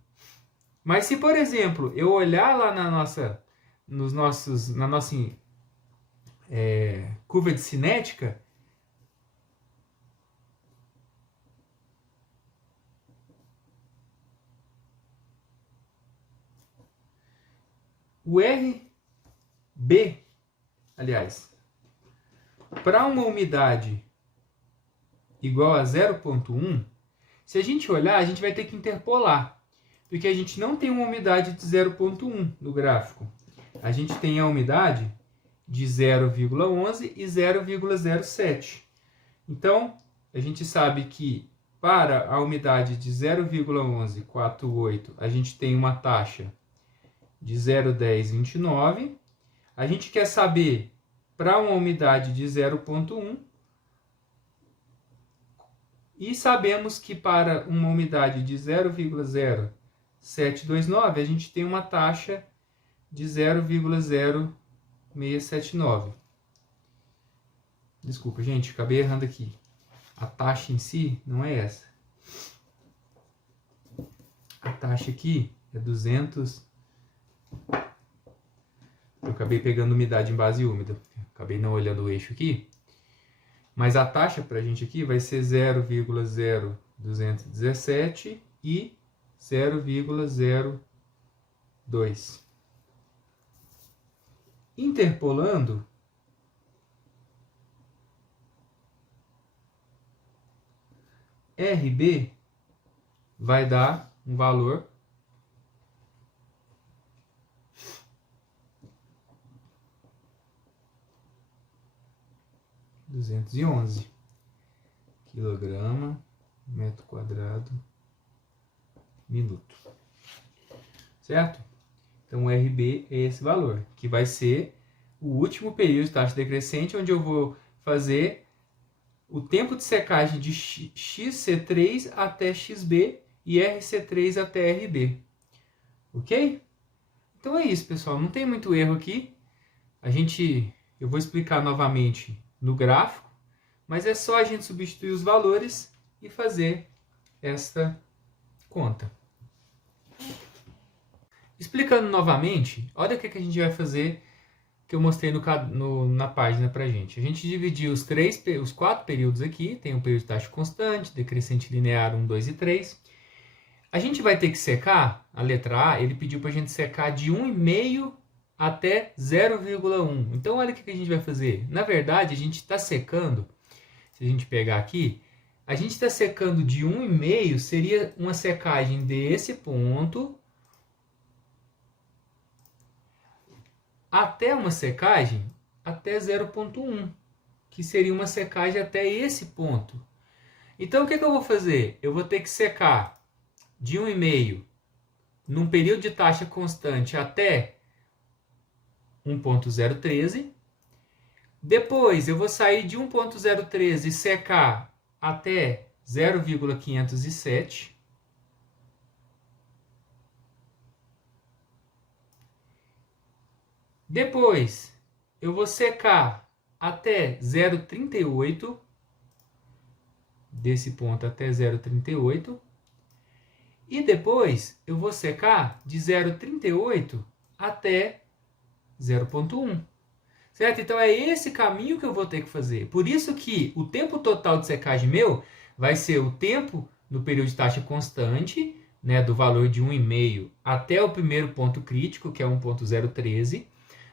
Mas se, por exemplo, eu olhar lá na nossa curva de cinética, O RB, aliás, para uma umidade igual a 0,1, se a gente olhar, a gente vai ter que interpolar, porque a gente não tem uma umidade de 0,1 no gráfico. A gente tem a umidade de 0,11 e 0,07. Então, a gente sabe que para a umidade de 0,1148, a gente tem uma taxa de 0,1029. A gente quer saber para uma umidade de 0,1 e sabemos que para uma umidade de 0,0729 a gente tem uma taxa de 0,0679. Desculpa, gente, acabei errando aqui. A taxa em si não é essa. A taxa aqui é 200. Eu acabei pegando umidade em base úmida. Acabei não olhando o eixo aqui. Mas a taxa para a gente aqui vai ser 0,0217 e 0,02. Interpolando, RB vai dar um valor de 211 quilograma metro quadrado minuto, certo? Então o RB é esse valor, que vai ser o último período de taxa decrescente, onde eu vou fazer o tempo de secagem de XC3 até XB e RC3 até RB. Ok? Então é isso, pessoal. Não tem muito erro aqui. Eu vou explicar novamente no gráfico, mas é só a gente substituir os valores e fazer esta conta. Explicando novamente, olha o que a gente vai fazer que eu mostrei na página pra gente. A gente dividiu os 4 períodos aqui, tem um período de taxa constante, decrescente linear 1, 2 e 3. A gente vai ter que secar, a letra A, ele pediu pra gente secar de 1,5 até 0,1. Então olha o que a gente vai fazer. Na verdade, a gente está secando, se a gente pegar aqui, a gente está secando de 1,5, seria uma secagem desse ponto até uma secagem até 0,1, que seria uma secagem até esse ponto. Então o que eu vou fazer? Eu vou ter que secar de 1,5 num período de taxa constante até 1,013. Depois eu vou sair de 1,013 e secar até 0,507. Depois, eu vou secar até 0,38, desse ponto até 0,38, e depois eu vou secar de 0,38 até 0,1, certo? Então é esse caminho que eu vou ter que fazer. Por isso que o tempo total de secagem meu vai ser o tempo no período de taxa constante, né, do valor de 1,5 até o primeiro ponto crítico, que é 1,013.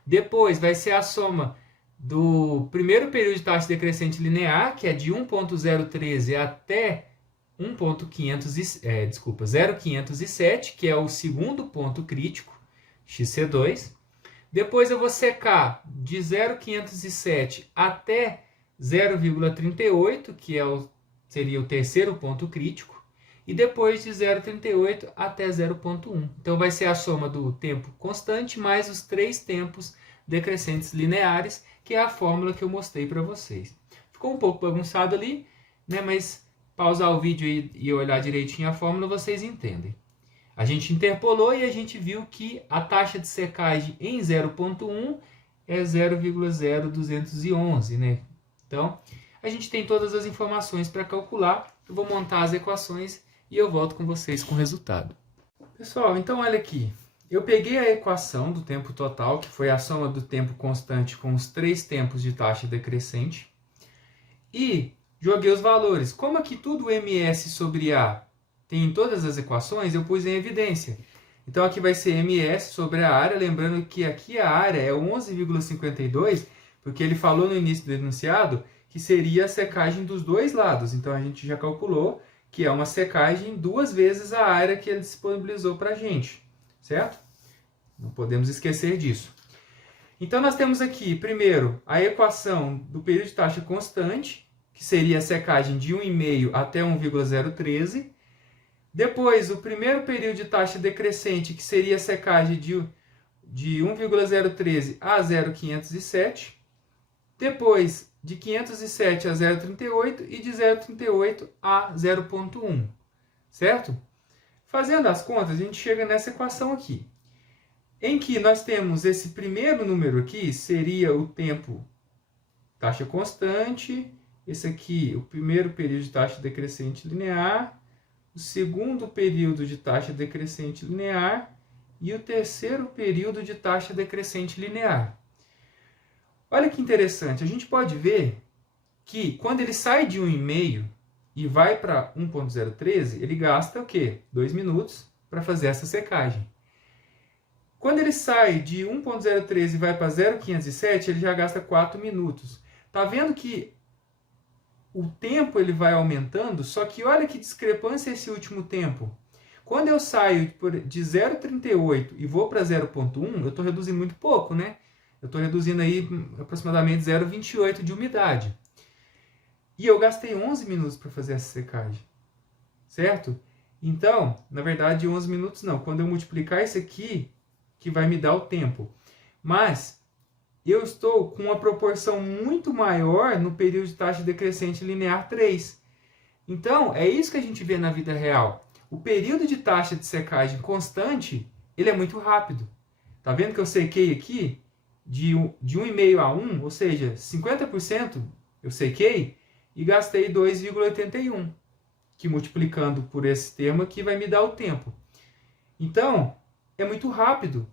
Depois vai ser a soma do primeiro período de taxa decrescente linear, que é de 1,013 até 0,507, que é o segundo ponto crítico, XC2. Depois eu vou secar de 0,507 até 0,38, que seria o terceiro ponto crítico. E depois de 0,38 até 0,1. Então vai ser a soma do tempo constante mais os 3 tempos decrescentes lineares, que é a fórmula que eu mostrei para vocês. Ficou um pouco bagunçado ali, né? Mas pausar o vídeo e olhar direitinho a fórmula, vocês entendem. A gente interpolou e a gente viu que a taxa de secagem em 0,1 é 0,0211, né? Então, a gente tem todas as informações para calcular. Eu vou montar as equações e eu volto com vocês com o resultado. Pessoal, então olha aqui. Eu peguei a equação do tempo total, que foi a soma do tempo constante com os 3 tempos de taxa decrescente, e joguei os valores. Como aqui tudo ms sobre a tem em todas as equações, eu pus em evidência Então aqui vai ser ms sobre a área, lembrando que aqui a área é 11,52, porque ele falou no início do enunciado que seria a secagem dos dois lados. Então a gente já calculou que é uma secagem 2 vezes a área que ele disponibilizou para a gente, certo? Não podemos esquecer disso. Então nós temos aqui, primeiro, a equação do período de taxa constante, que seria a secagem de 1,5 até 1,013. Depois, o primeiro período de taxa decrescente, que seria a secagem de 1,013 a 0,507. Depois, de 507 a 0,38 e de 0,38 a 0,1, certo? Fazendo as contas, a gente chega nessa equação aqui, em que nós temos esse primeiro número aqui, seria o tempo taxa constante, esse aqui, o primeiro período de taxa decrescente linear, o segundo período de taxa decrescente linear e o terceiro período de taxa decrescente linear. Olha que interessante, a gente pode ver que quando ele sai de 1,5 e vai para 1,013, ele gasta o quê? 2 minutos para fazer essa secagem. Quando ele sai de 1,013 e vai para 0,507, ele já gasta 4 minutos. Tá vendo que o tempo ele vai aumentando, só que olha que discrepância esse último tempo. Quando eu saio de 0,38 e vou para 0,1, eu estou reduzindo muito pouco, né? Eu estou reduzindo aí aproximadamente 0,28 de umidade. E eu gastei 11 minutos para fazer essa secagem, certo? Então, na verdade, 11 minutos não. Quando eu multiplicar isso aqui, que vai me dar o tempo. Mas eu estou com uma proporção muito maior no período de taxa decrescente linear 3. Então, é isso que a gente vê na vida real. O período de taxa de secagem constante, ele é muito rápido. Tá vendo que eu sequei aqui de 1,5 a 1, ou seja, 50% eu sequei e gastei 2,81, que multiplicando por esse termo aqui vai me dar o tempo. Então, é muito rápido.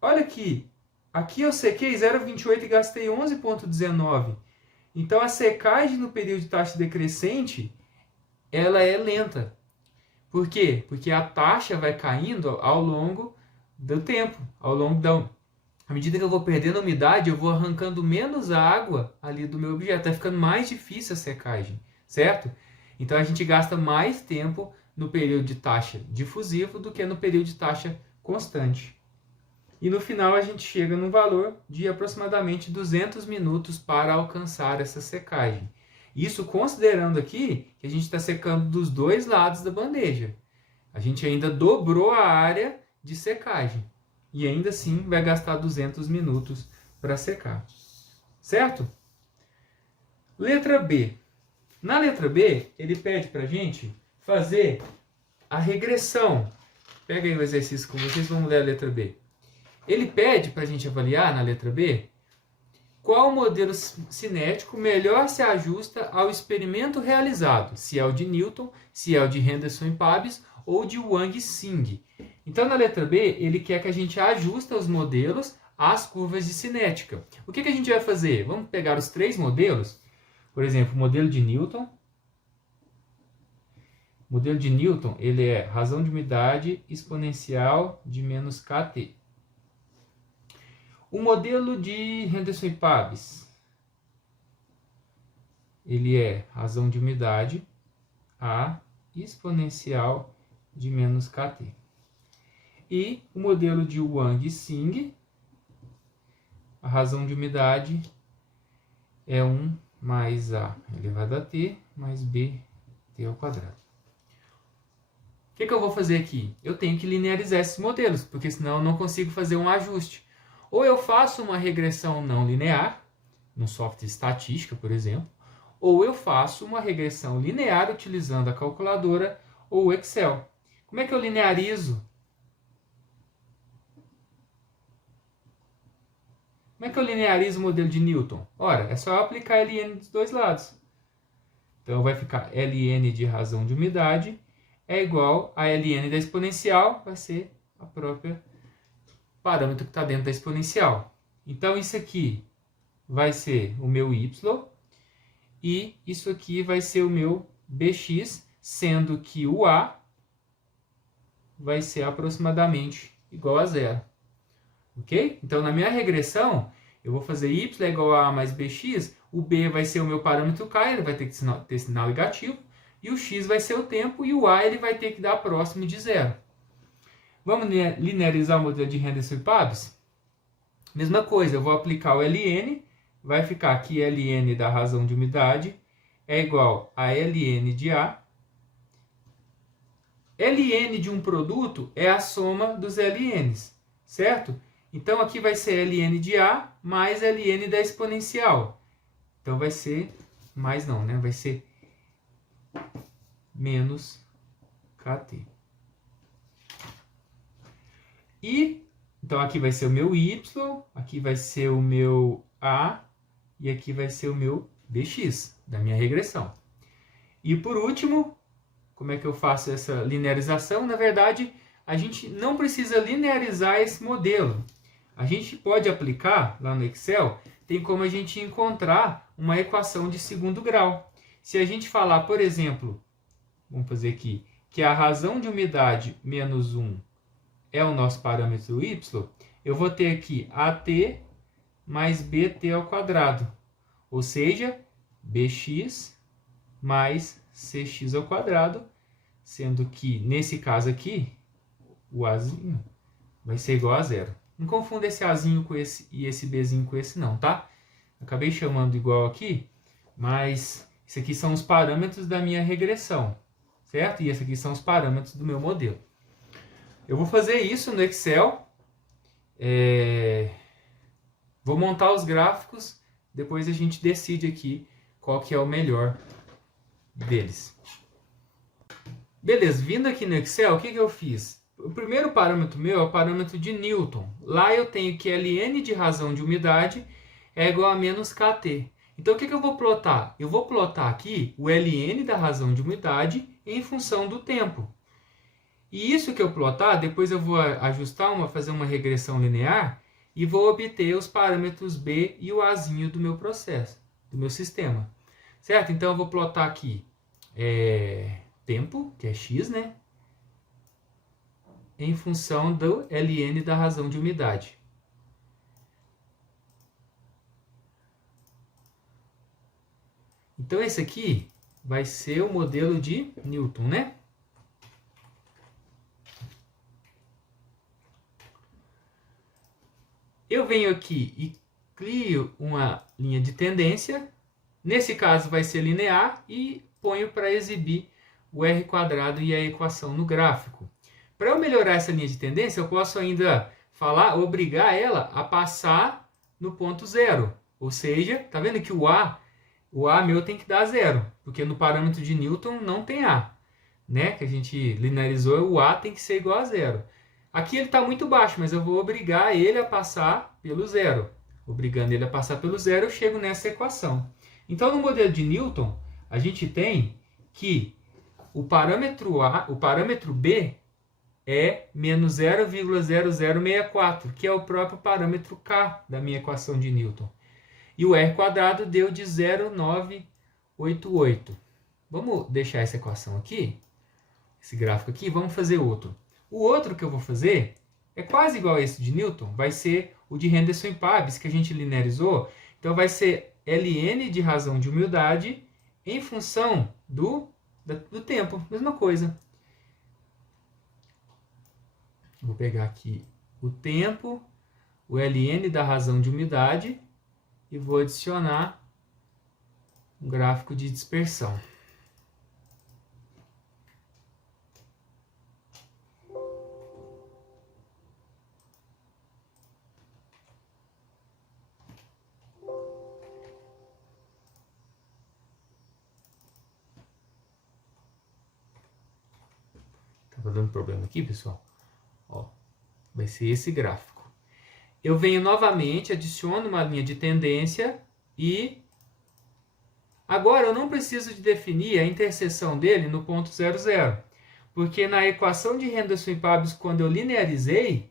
Olha aqui, aqui eu sequei 0,28 e gastei 11,19. Então, a secagem no período de taxa decrescente, ela é lenta. Por quê? Porque a taxa vai caindo ao longo do tempo, ao longo da... À medida que eu vou perdendo umidade, eu vou arrancando menos água ali do meu objeto. Vai ficando mais difícil a secagem, certo? Então a gente gasta mais tempo no período de taxa difusivo do que no período de taxa constante. E no final a gente chega num valor de aproximadamente 200 minutos para alcançar essa secagem. Isso considerando aqui que a gente está secando dos dois lados da bandeja. A gente ainda dobrou a área de secagem. E ainda assim vai gastar 200 minutos para secar. Certo? Letra B. Na letra B, ele pede para a gente fazer a regressão. Pega aí o exercício com vocês, vamos ler a letra B. Ele pede para a gente avaliar na letra B qual modelo cinético melhor se ajusta ao experimento realizado, se é o de Newton, se é o de Henderson e Pabst ou de Wang e Singh. Então, na letra B, ele quer que a gente ajuste os modelos às curvas de cinética. O que a gente vai fazer? Vamos pegar os 3 modelos. Por exemplo, o modelo de Newton. O modelo de Newton, ele é razão de umidade exponencial de menos kT. O modelo de Henderson e Pabst, ele é razão de umidade A exponencial de menos kT. E o modelo de Wang e Singh, a razão de umidade é 1 mais A elevado a T mais B T ao quadrado. O que eu vou fazer aqui? Eu tenho que linearizar esses modelos, porque senão eu não consigo fazer um ajuste. Ou eu faço uma regressão não linear, no software estatística, por exemplo, ou eu faço uma regressão linear utilizando a calculadora ou o Excel. Como é que eu linearizo? Como é que eu linearizo o modelo de Newton? Ora, é só eu aplicar ln dos dois lados. Então vai ficar ln de razão de umidade é igual a ln da exponencial, vai ser a própria parâmetro que está dentro da exponencial. Então isso aqui vai ser o meu y e isso aqui vai ser o meu bx, sendo que o a vai ser aproximadamente igual a zero. Ok? Então, na minha regressão, eu vou fazer y é igual a mais bx, o b vai ser o meu parâmetro k, ele vai ter que ter sinal negativo, e o x vai ser o tempo, e o a ele vai ter que dar próximo de zero. Vamos linearizar o modelo de Henderson e Pabst? Mesma coisa, eu vou aplicar o ln, vai ficar aqui ln da razão de umidade é igual a ln de A. ln de um produto é a soma dos ln's, certo? Então, aqui vai ser ln de A mais ln da exponencial. Então, vai ser, mais não, né? Vai ser menos kt. E, então, aqui vai ser o meu y, aqui vai ser o meu A, e aqui vai ser o meu bx, da minha regressão. E, por último, como é que eu faço essa linearização? Na verdade, a gente não precisa linearizar esse modelo. A gente pode aplicar lá no Excel, tem como a gente encontrar uma equação de segundo grau. Se a gente falar, por exemplo, vamos fazer aqui, que a razão de umidade menos 1 é o nosso parâmetro y, eu vou ter aqui AT mais BT ao quadrado, ou seja, BX mais CX ao quadrado, sendo que, nesse caso aqui, o Azinho vai ser igual a zero. Não confunda esse Azinho com esse e esse Bzinho com esse não, tá? Acabei chamando igual aqui, mas isso aqui são os parâmetros da minha regressão, certo? E esses aqui são os parâmetros do meu modelo. Eu vou fazer isso no Excel. Vou montar os gráficos, depois a gente decide aqui qual que é o melhor deles. Beleza, vindo aqui no Excel, o que eu fiz? O primeiro parâmetro meu é o parâmetro de Newton. Lá eu tenho que ln de razão de umidade é igual a menos kT. Então, o que eu vou plotar? Eu vou plotar aqui o ln da razão de umidade em função do tempo. E isso que eu plotar, depois eu vou ajustar, fazer uma regressão linear e vou obter os parâmetros B e o Azinho do meu processo, do meu sistema. Certo? Então, eu vou plotar aqui tempo, que é x, né? Em função do ln da razão de umidade. Então, esse aqui vai ser o modelo de Newton, né? Eu venho aqui e crio uma linha de tendência. Nesse caso, vai ser linear e ponho para exibir o r quadrado e a equação no gráfico. Para eu melhorar essa linha de tendência, eu posso ainda obrigar ela a passar no ponto zero. Ou seja, tá vendo que o A meu tem que dar zero, porque no parâmetro de Newton não tem A, né? Que a gente linearizou, o A tem que ser igual a zero. Aqui ele está muito baixo, mas eu vou obrigar ele a passar pelo zero. Obrigando ele a passar pelo zero, eu chego nessa equação. Então, no modelo de Newton, a gente tem que o parâmetro B é menos 0,0064, que é o próprio parâmetro K da minha equação de Newton. E o r quadrado deu de 0,988. Vamos deixar essa equação aqui, esse gráfico aqui, vamos fazer outro. O outro que eu vou fazer é quase igual a esse de Newton, vai ser o de Henderson e Pabst, que a gente linearizou. Então, vai ser ln de razão de umidade em função do tempo, mesma coisa. Vou pegar aqui o tempo, o ln da razão de umidade e vou adicionar um gráfico de dispersão. Estava dando problema aqui, pessoal. Ó, vai ser esse gráfico. Eu venho novamente, adiciono uma linha de tendência e agora eu não preciso de definir a interseção dele no ponto 0, 0. Porque na equação de Henderson e Pabst, quando eu linearizei,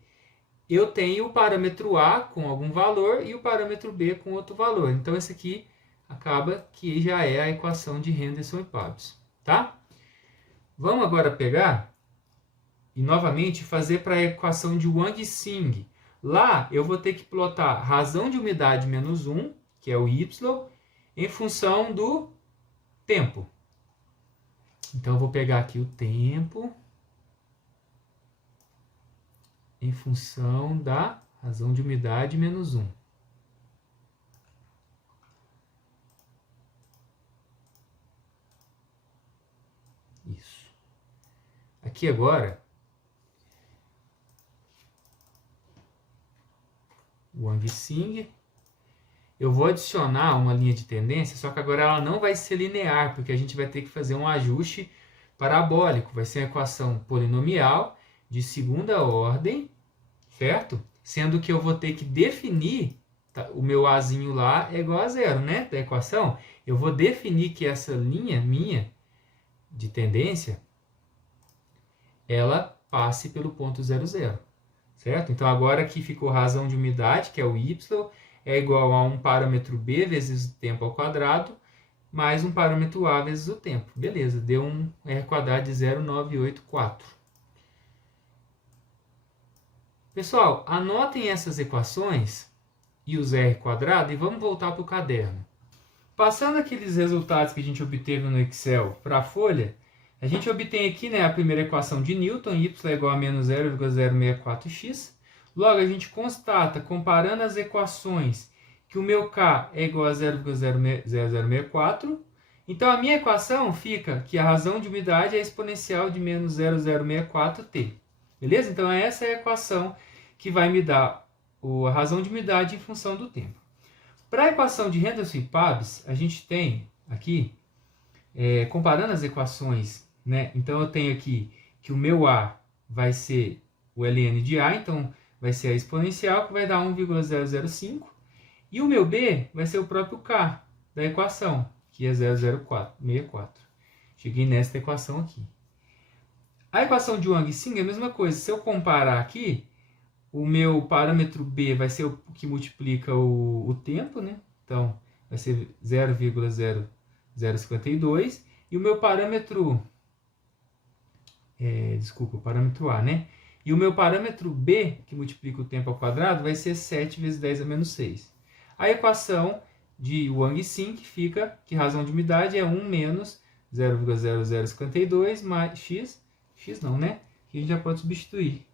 eu tenho o parâmetro A com algum valor e o parâmetro B com outro valor. Então, esse aqui acaba que já é a equação de Henderson e Pabst, tá? Vamos agora pegar e novamente fazer para a equação de Wang-Sing. Lá eu vou ter que plotar razão de umidade menos 1, que é o y, em função do tempo. Então eu vou pegar aqui o tempo em função da razão de umidade menos 1. Isso. Aqui agora, o Wang-Sing, eu vou adicionar uma linha de tendência, só que agora ela não vai ser linear, porque a gente vai ter que fazer um ajuste parabólico. Vai ser uma equação polinomial de segunda ordem, certo? Sendo que eu vou ter que definir, tá, o meu azinho lá é igual a zero, né? Da equação, eu vou definir que essa linha minha de tendência, ela passe pelo ponto 0, 0. Certo? Então, agora aqui ficou razão de umidade, que é o y, é igual a um parâmetro b vezes o tempo ao quadrado, mais um parâmetro a vezes o tempo. Beleza, deu um r quadrado de 0,984. Pessoal, anotem essas equações e os r quadrado e vamos voltar para o caderno. Passando aqueles resultados que a gente obteve no Excel para a folha, a gente obtém aqui, né, a primeira equação de Newton, y é igual a menos 0,064x. Logo, a gente constata, comparando as equações, que o meu k é igual a 0,0064. Então, a minha equação fica que a razão de umidade é exponencial de menos 0,064t. Beleza? Então, essa é a equação que vai me dar a razão de umidade em função do tempo. Para a equação de Henderson e Pabst, a gente tem aqui, comparando as equações, né? Então eu tenho aqui que o meu A vai ser o ln de A, então vai ser a exponencial, que vai dar 1,005. E o meu B vai ser o próprio K da equação, que é 0,064. Cheguei nesta equação aqui. A equação de Wang-Sing é a mesma coisa. Se eu comparar aqui, o meu parâmetro B vai ser o que multiplica o tempo, né? Então, vai ser 0,0052. E o meu parâmetro... o parâmetro A, né? E o meu parâmetro B, que multiplica o tempo ao quadrado, vai ser 7 vezes 10 a menos 6. A equação de Wang-Sing fica que razão de umidade é 1 menos 0,0052 mais x. X não, né? Que a gente já pode substituir.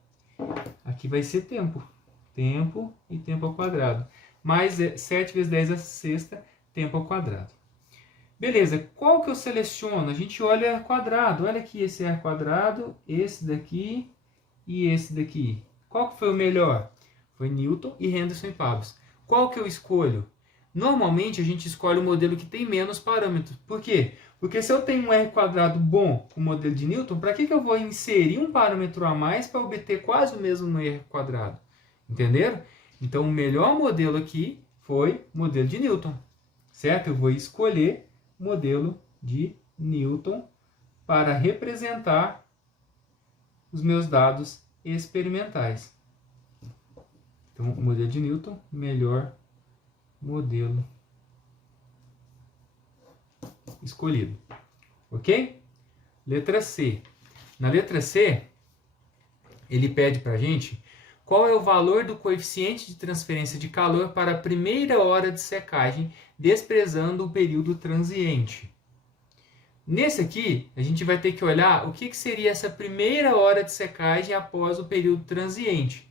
Aqui vai ser tempo. Tempo e tempo ao quadrado. Mais 7 vezes 10 a sexta, tempo ao quadrado. Beleza, qual que eu seleciono? A gente olha quadrado. Olha aqui esse R quadrado, esse daqui e esse daqui. Qual que foi o melhor? Foi Newton e Henderson e Pabst. Qual que eu escolho? Normalmente a gente escolhe o modelo que tem menos parâmetros. Por quê? Porque se eu tenho um R quadrado bom com o modelo de Newton, para que eu vou inserir um parâmetro a mais para obter quase o mesmo R quadrado? Entenderam? Então o melhor modelo aqui foi o modelo de Newton. Certo? Eu vou escolher o modelo de Newton para representar os meus dados experimentais. Então, o modelo de Newton, melhor modelo escolhido. Ok? Letra C. Na letra C, ele pede para a gente qual é o valor do coeficiente de transferência de calor para a primeira hora de secagem, desprezando o período transiente. Nesse aqui, a gente vai ter que olhar o que seria essa primeira hora de secagem após o período transiente.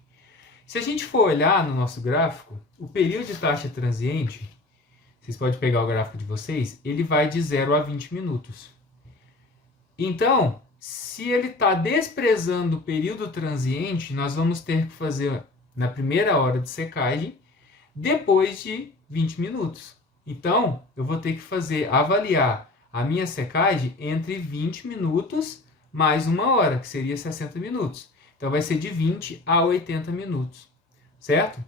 Se a gente for olhar no nosso gráfico, o período de taxa transiente, vocês podem pegar o gráfico de vocês, ele vai de 0 a 20 minutos. Então, se ele está desprezando o período transiente, nós vamos ter que fazer na primeira hora de secagem, depois de 20 minutos. Então, eu vou ter que avaliar a minha secagem entre 20 minutos mais uma hora, que seria 60 minutos. Então, vai ser de 20 a 80 minutos, certo?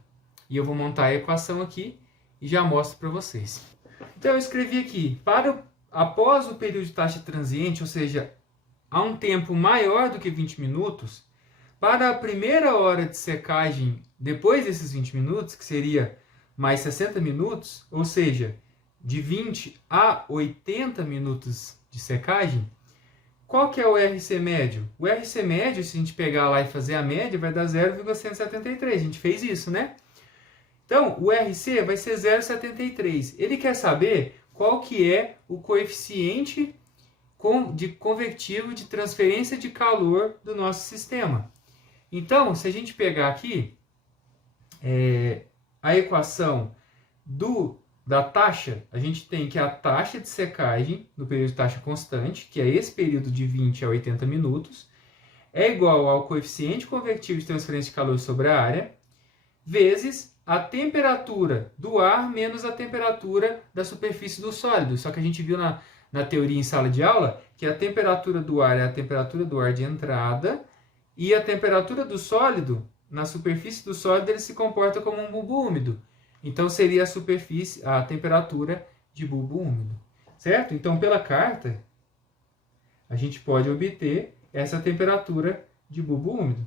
E eu vou montar a equação aqui e já mostro para vocês. Então, eu escrevi aqui, após o período de taxa transiente, ou seja, há um tempo maior do que 20 minutos, para a primeira hora de secagem, depois desses 20 minutos, que seria mais 60 minutos, ou seja, de 20 a 80 minutos de secagem, Qual que é o RC médio? O RC médio, se a gente pegar lá e fazer a média, vai dar 0,173. A gente fez isso, né? Então, o RC vai ser 0,73. Ele quer saber qual que é o coeficiente de convectivo de transferência de calor do nosso sistema. Então, se a gente pegar aqui a equação da taxa, a gente tem que a taxa de secagem no período de taxa constante, que é esse período de 20 a 80 minutos, é igual ao coeficiente convectivo de transferência de calor sobre a área, vezes a temperatura do ar menos a temperatura da superfície do sólido. Só que a gente viu na teoria em sala de aula que a temperatura do ar é a temperatura do ar de entrada e a temperatura do sólido, na superfície do sólido, ele se comporta como um bulbo úmido. Então, seria a temperatura de bulbo úmido, certo? Então, pela carta, a gente pode obter essa temperatura de bulbo úmido.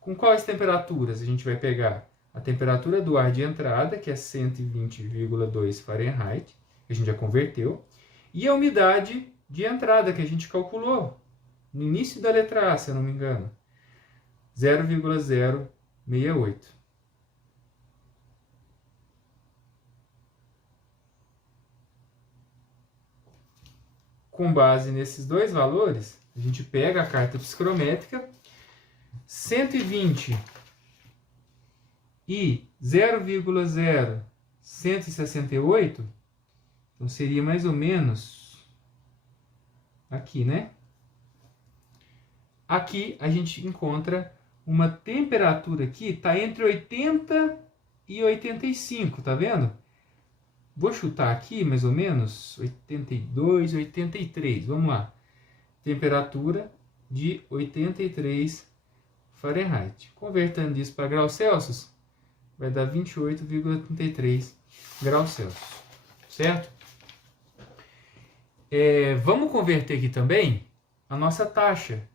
Com quais temperaturas a gente vai pegar? A temperatura do ar de entrada, que é 120,2 Fahrenheit, que a gente já converteu, e a umidade de entrada, que a gente calculou no início da letra A, se eu não me engano, 0,068. Com base nesses dois valores, a gente pega a carta psicométrica, 120 e 0,0168, então seria mais ou menos aqui, né? Aqui a gente encontra uma temperatura aqui, está entre 80 e 85, tá vendo? Vou chutar aqui mais ou menos 82, 83, vamos lá. Temperatura de 83 Fahrenheit. Convertendo isso para graus Celsius, vai dar 28,33 graus Celsius, certo? Vamos converter aqui também a nossa taxa.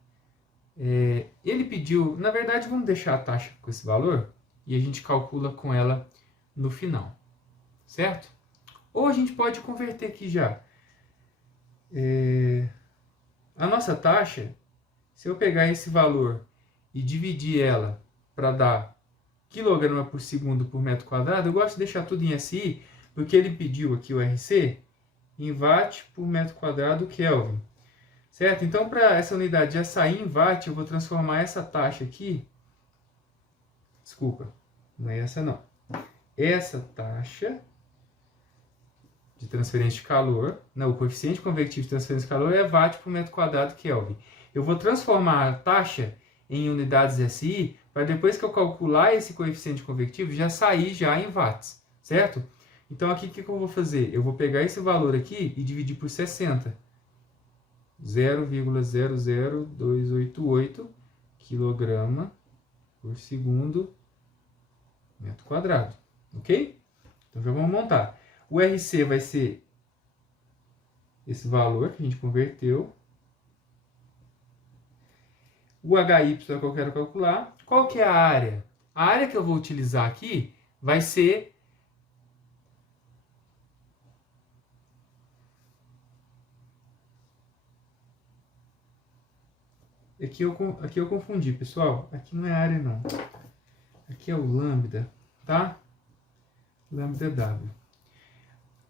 Ele pediu, na verdade, vamos deixar a taxa com esse valor e a gente calcula com ela no final, certo? Ou a gente pode converter aqui já. A nossa taxa, se eu pegar esse valor e dividir ela para dar quilograma por segundo por metro quadrado, eu gosto de deixar tudo em SI, porque ele pediu aqui o RC em watt por metro quadrado Kelvin. Certo? Então, para essa unidade já sair em watt, eu vou transformar essa taxa aqui. Desculpa, não é essa não. Essa taxa de transferência de calor, não, o coeficiente convectivo de transferência de calor é watt por metro quadrado Kelvin. Eu vou transformar a taxa em unidades SI, para depois que eu calcular esse coeficiente convectivo, já sair já em watts, certo? Então, aqui o que eu vou fazer? Eu vou pegar esse valor aqui e dividir por 60. 0,00288 kg por segundo metro quadrado, ok? Então já vamos montar. O RC vai ser esse valor que a gente converteu. O HY é o que eu quero calcular. Qual que é a área? A área que eu vou utilizar aqui vai ser Aqui eu confundi, pessoal. Aqui não é área, não. Aqui é o lambda, tá? Lambda W.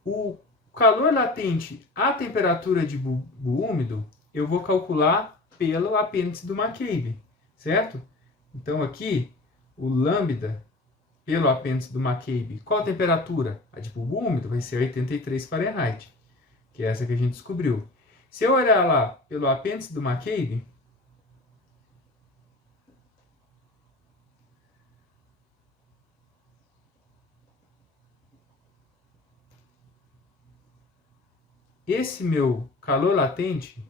O calor latente à temperatura de bulbo úmido, eu vou calcular pelo apêndice do McCabe, certo? Então, aqui, o lambda pelo apêndice do McCabe, qual a temperatura? A de bulbo úmido vai ser 83 Fahrenheit, que é essa que a gente descobriu. Se eu olhar lá pelo apêndice do McCabe, esse meu calor latente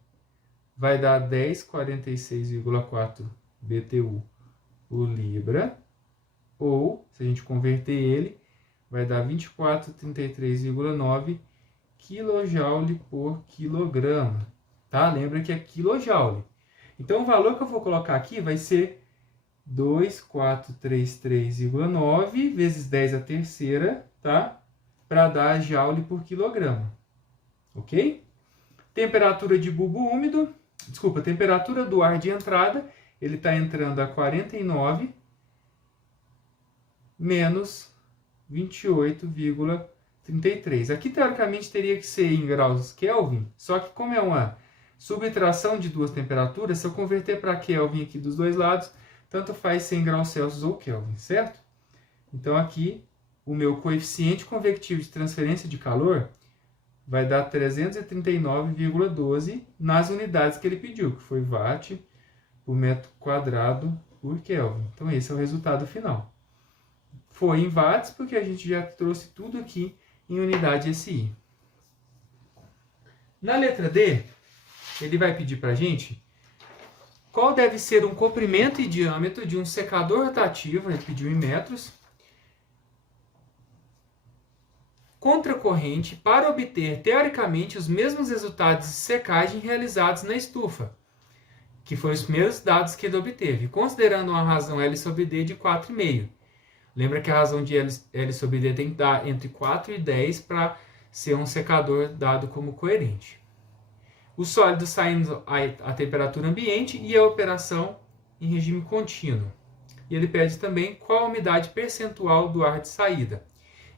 vai dar 1046,4 BTU por libra, ou, se a gente converter ele, vai dar 2433,9 kJ por quilograma, tá? Lembra que é kilojoule. Então, o valor que eu vou colocar aqui vai ser 2433,9 vezes 10 a terceira, tá? Para dar joule por quilograma. ok? Temperatura de bulbo úmido, desculpa, temperatura do ar de entrada, ele está entrando a 49 menos 28,33. Aqui, teoricamente, teria que ser em graus Kelvin, só que como é uma subtração de duas temperaturas, se eu converter para Kelvin aqui dos dois lados, tanto faz ser em graus Celsius ou Kelvin, certo? Então, aqui, o meu coeficiente convectivo de transferência de calor vai dar 339,12 nas unidades que ele pediu, que foi watt por metro quadrado por Kelvin. Então, esse é o resultado final. Foi em watts, porque a gente já trouxe tudo aqui em unidade SI. Na letra D, ele vai pedir para a gente qual deve ser o comprimento e diâmetro de um secador rotativo, ele pediu em metros, contracorrente para obter, teoricamente, os mesmos resultados de secagem realizados na estufa, que foram os primeiros dados que ele obteve, considerando uma razão L sobre D de 4,5. Lembra que a razão de L sobre D tem que dar entre 4 e 10 para ser um secador dado como coerente. O sólido saindo a temperatura ambiente e a operação em regime contínuo. E ele pede também qual a umidade percentual do ar de saída.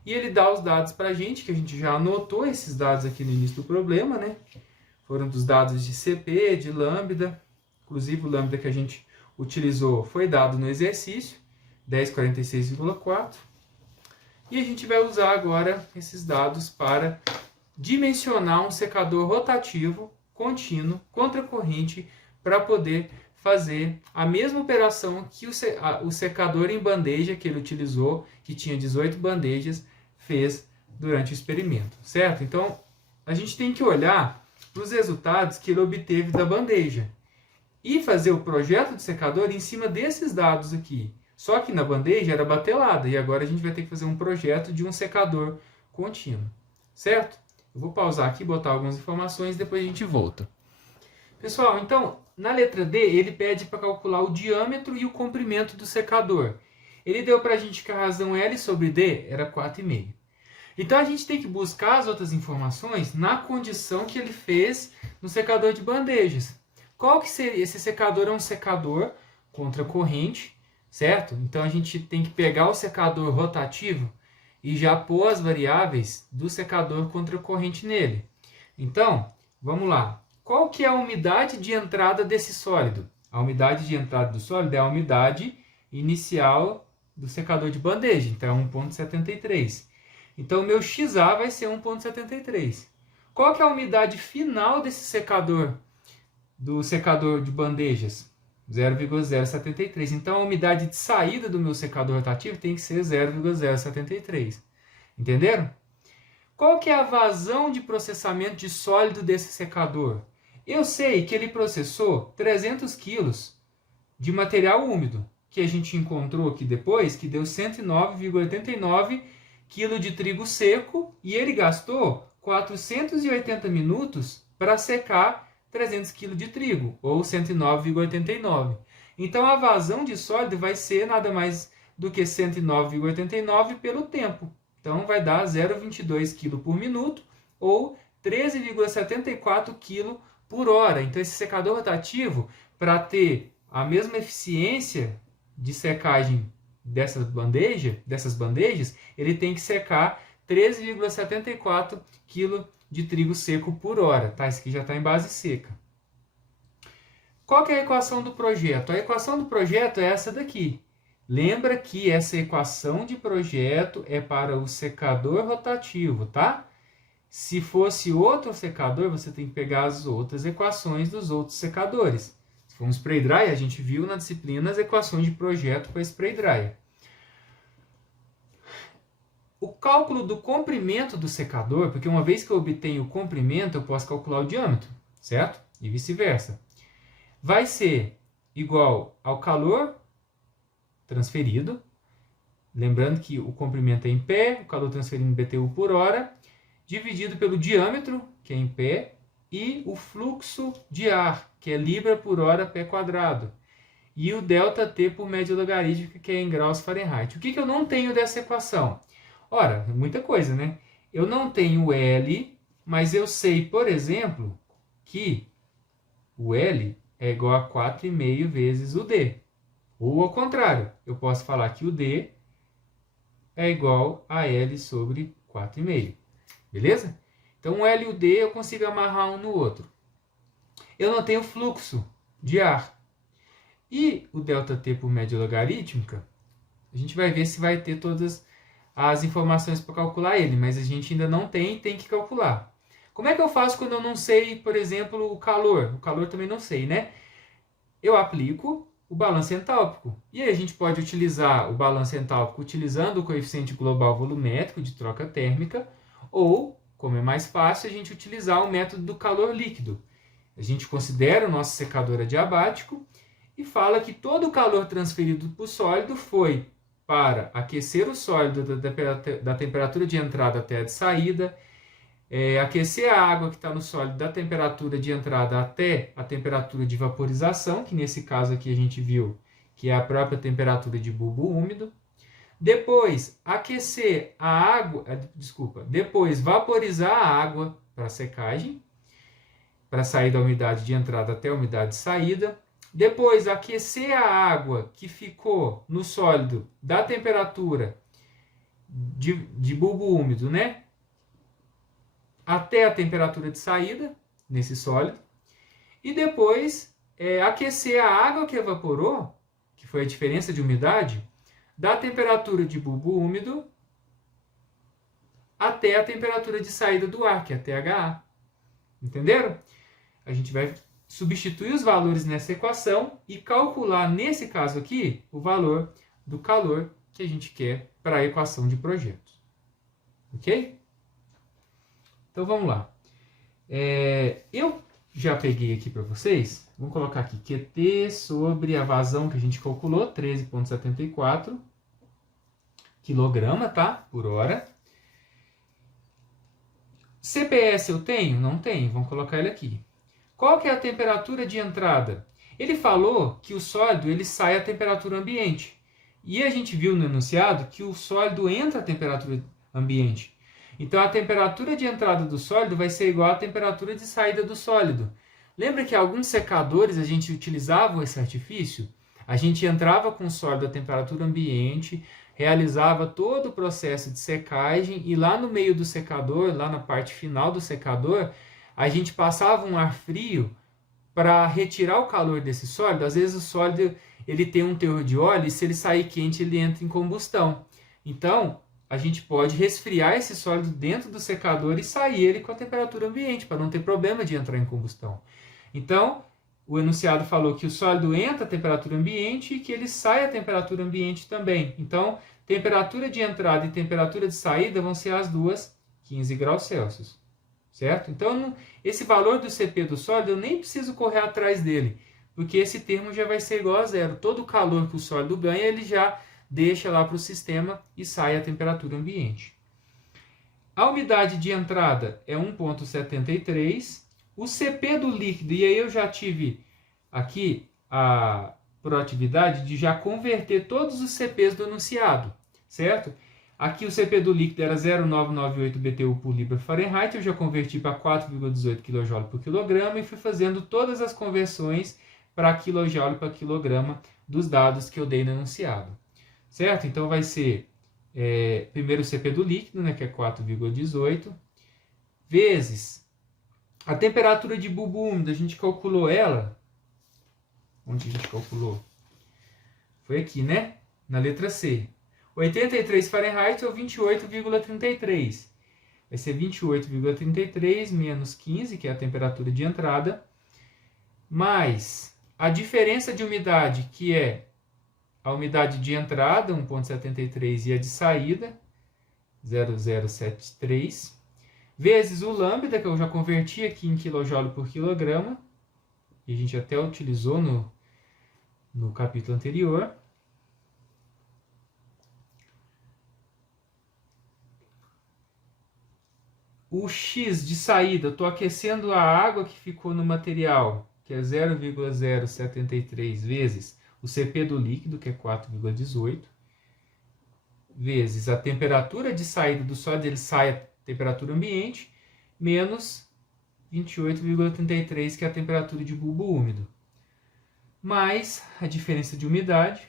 E ele dá os dados para a gente, que a gente já anotou esses dados aqui no início do problema, né? Foram dos dados de CP, de lambda. Inclusive o lambda que a gente utilizou foi dado no exercício, 1046,4. E a gente vai usar agora esses dados para dimensionar um secador rotativo, contínuo, contracorrente, para poder fazer a mesma operação que o secador em bandeja que ele utilizou, que tinha 18 bandejas, fez durante o experimento, certo? Então, a gente tem que olhar para os resultados que ele obteve da bandeja e fazer o projeto de secador em cima desses dados aqui. Só que na bandeja era batelada e agora a gente vai ter que fazer um projeto de um secador contínuo, certo? Eu vou pausar aqui, botar algumas informações e depois a gente volta. Pessoal, então, na letra D, ele pede para calcular o diâmetro e o comprimento do secador. Ele deu para a gente que a razão L sobre D era 4,5. Então, a gente tem que buscar as outras informações na condição que ele fez no secador de bandejas. Qual que seria? Esse secador é um secador contracorrente, certo? Então, a gente tem que pegar o secador rotativo e já pôr as variáveis do secador contracorrente nele. Então, vamos lá. Qual que é a umidade de entrada desse sólido? A umidade de entrada do sólido é a umidade inicial do secador de bandeja, então é 1,73. Então, o meu XA vai ser 1,73. Qual que é a umidade final desse secador, do secador de bandejas? 0,073. Então, a umidade de saída do meu secador rotativo tem que ser 0,073. Entenderam? Qual que é a vazão de processamento de sólido desse secador? Eu sei que ele processou 300 kg de material úmido, que a gente encontrou aqui depois, que deu 109,89 kg de trigo seco, e ele gastou 480 minutos para secar 300 kg de trigo, ou 109,89. Então, a vazão de sólido vai ser nada mais do que 109,89 pelo tempo. Então, vai dar 0,22 kg por minuto, ou 13,74 kg por hora. Então, esse secador rotativo, para ter a mesma eficiência de secagem dessas bandejas, ele tem que secar 13,74 kg de trigo seco por hora. Tá? Esse aqui já está em base seca. Qual que é a equação do projeto? A equação do projeto é essa daqui. Lembra que essa equação de projeto é para o secador rotativo, tá? Se fosse outro secador, você tem que pegar as outras equações dos outros secadores. Se for um spray dryer, a gente viu na disciplina as equações de projeto para spray dryer. O cálculo do comprimento do secador, porque uma vez que eu obtenho o comprimento, eu posso calcular o diâmetro, certo? E vice-versa. Vai ser igual ao calor transferido, lembrando que o comprimento é em pé, o calor transferido em BTU por hora, dividido pelo diâmetro, que é em pé, e o fluxo de ar, que é libra por hora pé quadrado, e o ΔT por média logarítmica, que é em graus Fahrenheit. O que eu não tenho dessa equação? Ora, muita coisa, né? Eu não tenho L Mas eu sei, por exemplo, que o L é igual a 4,5 vezes o D. Ou ao contrário, eu posso falar que o D é igual a L sobre 4,5. Beleza? Então o L e o D eu consigo amarrar um no outro. Eu não tenho fluxo de ar. E o ΔT por média logarítmica, a gente vai ver se vai ter todas as informações para calcular ele, mas a gente ainda não tem que calcular. Como é que eu faço quando eu não sei, por exemplo, o calor? O calor também não sei, né? Eu aplico o balanço entálpico. E aí a gente pode utilizar o balanço entálpico utilizando o coeficiente global volumétrico de troca térmica, ou, como é mais fácil, a gente utilizar o método do calor líquido. A gente considera o nosso secador adiabático e fala que todo o calor transferido para o sólido foi para aquecer o sólido da temperatura de entrada até a de saída, aquecer a água que está no sólido da temperatura de entrada até a temperatura de vaporização, que nesse caso aqui a gente viu que é a própria temperatura de bulbo úmido. Depois, aquecer a água, depois vaporizar a água para secagem, para sair da umidade de entrada até a umidade de saída. Depois, aquecer a água que ficou no sólido da temperatura de bulbo úmido, né? Até a temperatura de saída, nesse sólido. E depois, aquecer a água que evaporou, que foi a diferença de umidade, da temperatura de bulbo úmido até a temperatura de saída do ar, que é a THA. Entenderam? A gente vai substituir os valores nessa equação e calcular, nesse caso aqui, o valor do calor que a gente quer para a equação de projeto. Ok? Então vamos lá. Eu já peguei aqui para vocês, vamos colocar aqui QT sobre a vazão que a gente calculou, 13,74 kg, tá? Por hora. CPS eu tenho? Não tenho, vamos colocar ele aqui. Qual que é a temperatura de entrada? Ele falou que o sólido ele sai a temperatura ambiente. E a gente viu no enunciado que o sólido entra a temperatura ambiente. Então a temperatura de entrada do sólido vai ser igual à temperatura de saída do sólido. Lembra que alguns secadores a gente utilizava esse artifício? A gente entrava com o sólido a temperatura ambiente, realizava todo o processo de secagem e lá no meio do secador, lá na parte final do secador, a gente passava um ar frio para retirar o calor desse sólido. Às vezes o sólido ele tem um teor de óleo e se ele sair quente ele entra em combustão. Então a gente pode resfriar esse sólido dentro do secador e sair ele com a temperatura ambiente para não ter problema de entrar em combustão. Então o enunciado falou que o sólido entra a temperatura ambiente e que ele sai a temperatura ambiente também. Então temperatura de entrada e temperatura de saída vão ser as duas 15 graus Celsius. Certo? Então, esse valor do CP do sólido, eu nem preciso correr atrás dele, porque esse termo já vai ser igual a zero. Todo o calor que o sólido ganha, ele já deixa lá para o sistema e sai a temperatura ambiente. A umidade de entrada é 1,73. O CP do líquido, e aí eu já tive aqui a proatividade de já converter todos os CPs do enunciado, certo? Aqui o CP do líquido era 0,998 BTU por libra Fahrenheit, eu já converti para 4,18 kJ por quilograma e fui fazendo todas as conversões para quilojoule para quilograma dos dados que eu dei no enunciado. Certo? Então vai ser primeiro o CP do líquido, né, que é 4,18, vezes a temperatura de bulbo úmido, a gente calculou ela. Onde a gente calculou? Foi aqui, né? Na letra C. 83 Fahrenheit ou 28,33. Vai ser 28,33 menos 15, que é a temperatura de entrada, mais a diferença de umidade, que é a umidade de entrada, 1,73, e a de saída, 0,073, vezes o lambda, que eu já converti aqui em kJ por quilograma, e a gente até utilizou no capítulo anterior. O X de saída, eu estou aquecendo a água que ficou no material, que é 0,073 vezes o CP do líquido, que é 4,18, vezes a temperatura de saída do sólido, ele sai a temperatura ambiente, menos 28,33, que é a temperatura de bulbo úmido, mais a diferença de umidade,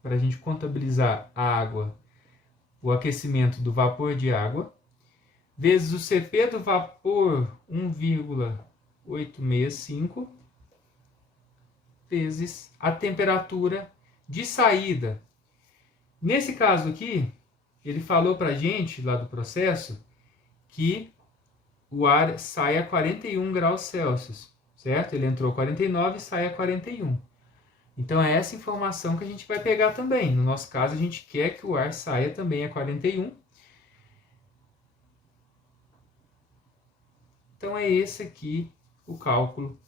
para a gente contabilizar a água, o aquecimento do vapor de água, vezes o CP do vapor 1,865, vezes a temperatura de saída. Nesse caso aqui, ele falou para a gente, lá do processo, que o ar sai a 41 graus Celsius, certo? Ele entrou a 49 e sai a 41. Então é essa informação que a gente vai pegar também. No nosso caso, a gente quer que o ar saia também a 41. Então é esse aqui o cálculo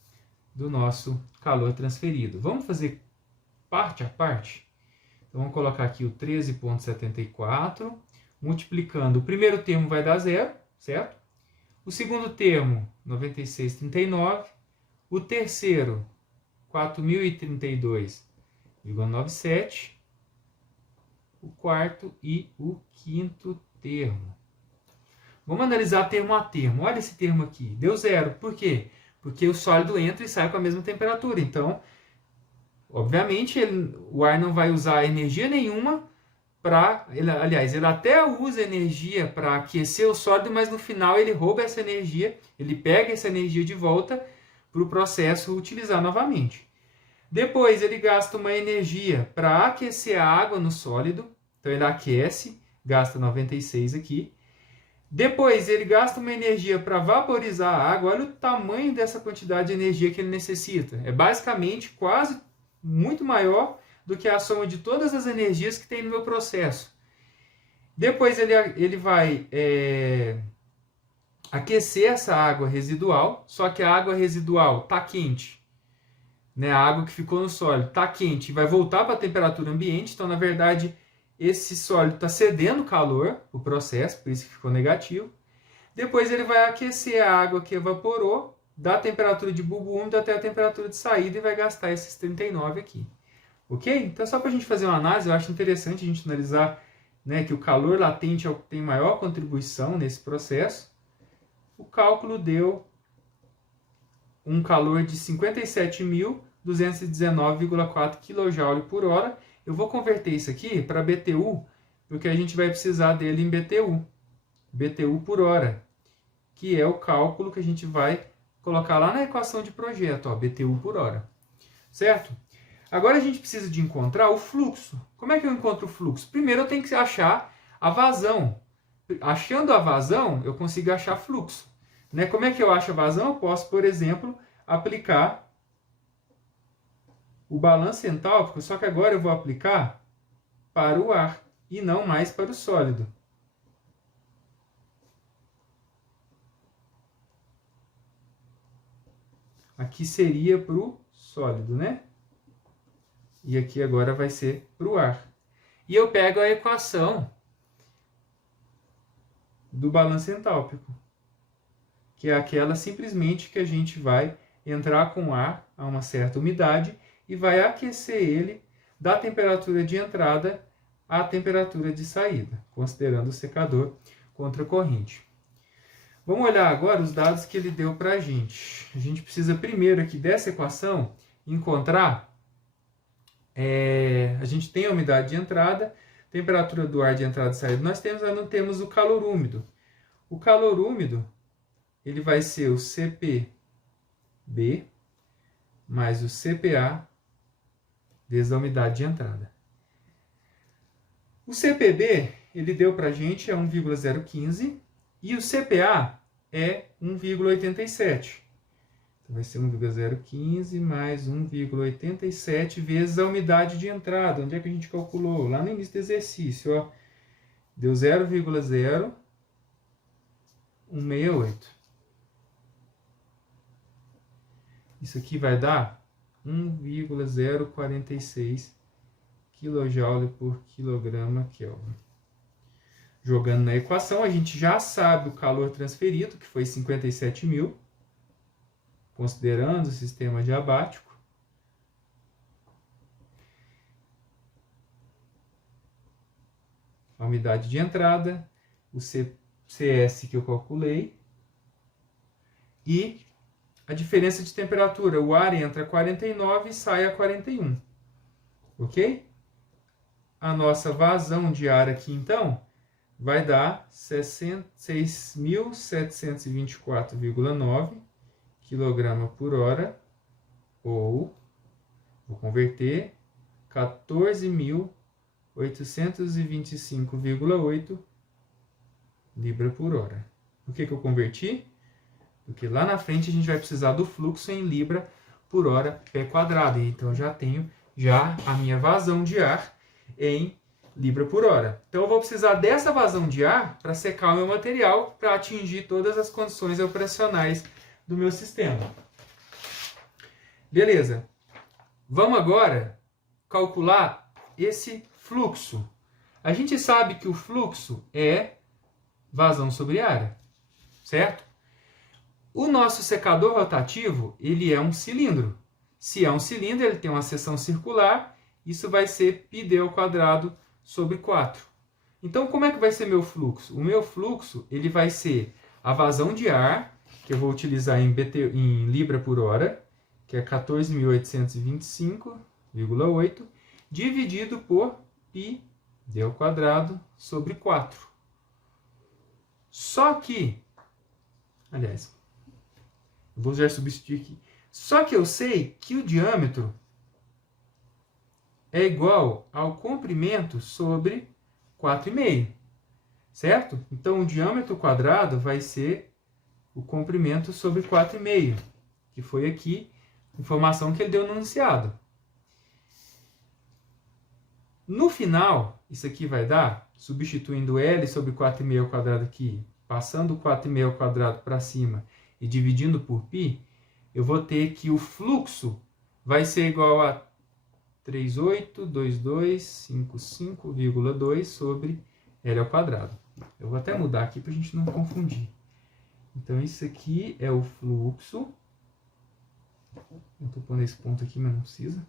do nosso calor transferido. Vamos fazer parte a parte? Então vamos colocar aqui o 13,74, multiplicando. O primeiro termo vai dar 0, certo? O segundo termo, 96,39. O terceiro, 4.032,97. O quarto e o quinto termo. Vamos analisar termo a termo. Olha esse termo aqui. Deu 0. Por quê? Porque o sólido entra e sai com a mesma temperatura. Então, obviamente, o ar não vai usar energia nenhuma para... Aliás, ele até usa energia para aquecer o sólido, mas no final ele rouba essa energia, ele pega essa energia de volta para o processo utilizar novamente. Depois, ele gasta uma energia para aquecer a água no sólido. Então, ele aquece, gasta 96 aqui. Depois, ele gasta uma energia para vaporizar a água. Olha o tamanho dessa quantidade de energia que ele necessita. É basicamente quase muito maior do que a soma de todas as energias que tem no meu processo. Depois, ele vai aquecer essa água residual, só que a água residual está quente. Né? A água que ficou no sólido está quente e vai voltar para a temperatura ambiente. Então, na verdade, esse sólido está cedendo calor, o processo, por isso que ficou negativo. Depois ele vai aquecer a água que evaporou, da temperatura de bulbo úmido até a temperatura de saída e vai gastar esses 39 aqui. Ok? Então, só para a gente fazer uma análise, eu acho interessante a gente analisar, né, que o calor latente é o que tem maior contribuição nesse processo. O cálculo deu um calor de 57.219,4 kJ por hora. Eu vou converter isso aqui para BTU, porque a gente vai precisar dele em BTU. BTU por hora, que é o cálculo que a gente vai colocar lá na equação de projeto, ó, BTU por hora. Certo? Agora a gente precisa de encontrar o fluxo. Como é que eu encontro o fluxo? Primeiro eu tenho que achar a vazão. Achando a vazão, eu consigo achar fluxo. Né? Como é que eu acho a vazão? Eu posso, por exemplo, aplicar o balanço entálpico, só que agora eu vou aplicar para o ar e não mais para o sólido. Aqui seria para o sólido, né? E aqui agora vai ser para o ar. E eu pego a equação do balanço entálpico, que é aquela simplesmente que a gente vai entrar com ar a uma certa umidade e vai aquecer ele da temperatura de entrada à temperatura de saída, considerando o secador contra corrente. Vamos olhar agora os dados que ele deu para a gente. A gente precisa primeiro aqui dessa equação encontrar, a gente tem a umidade de entrada, temperatura do ar de entrada e saída nós não temos o calor úmido. O calor úmido, ele vai ser o CPB mais o CPA vezes a umidade de entrada. O CPB, ele deu para a gente 1,015 e o CPA é 1,87. Então vai ser 1,015 mais 1,87 vezes a umidade de entrada. Onde é que a gente calculou? Lá no início do exercício, ó. Deu 0,0168. Isso aqui vai dar 1,046 kJ por quilograma Kelvin. Jogando na equação, a gente já sabe o calor transferido, que foi 57.000, considerando o sistema diabático. A umidade de entrada, o CS que eu calculei, e a diferença de temperatura. O ar entra a 49 e sai a 41. Ok? A nossa vazão de ar aqui, então, vai dar 6.724,9 kg por hora, ou, vou converter, 14.825,8 libra por hora. Por que eu converti? Porque lá na frente a gente vai precisar do fluxo em libra por hora pé quadrado. Então, eu já tenho a minha vazão de ar em libra por hora. Então, eu vou precisar dessa vazão de ar para secar o meu material, para atingir todas as condições operacionais do meu sistema. Beleza. Vamos agora calcular esse fluxo. A gente sabe que o fluxo é vazão sobre área, certo? O nosso secador rotativo, ele é um cilindro. Se é um cilindro, ele tem uma seção circular, isso vai ser πd ao quadrado sobre 4. Então, como é que vai ser meu fluxo? O meu fluxo, ele vai ser a vazão de ar, que eu vou utilizar em libra por hora, que é 14.825,8, dividido por πd ao quadrado sobre 4. Só que, aliás, eu vou já substituir aqui. Só que eu sei que o diâmetro é igual ao comprimento sobre 4,5, certo? Então, o diâmetro quadrado vai ser o comprimento sobre 4,5, que foi aqui a informação que ele deu no enunciado. No final, isso aqui vai dar, substituindo L sobre 4,5 ao quadrado aqui, passando o 4,5 ao quadrado para cima e dividindo por π, eu vou ter que o fluxo vai ser igual a 382255,2 sobre L ao quadrado. Eu vou até mudar aqui para a gente não confundir. Então, isso aqui é o fluxo. Eu estou pondo esse ponto aqui, mas não precisa.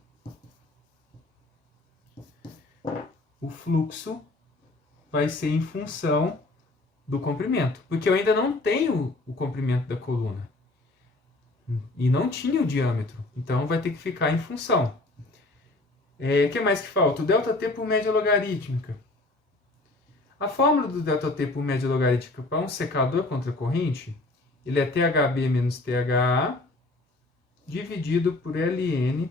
O fluxo vai ser em função do comprimento, porque eu ainda não tenho o comprimento da coluna e não tinha o diâmetro, então vai ter que ficar em função. O que mais que falta? O ΔT por média logarítmica. A fórmula do ΔT por média logarítmica para um secador contra corrente, ele é THB menos THA dividido por LN,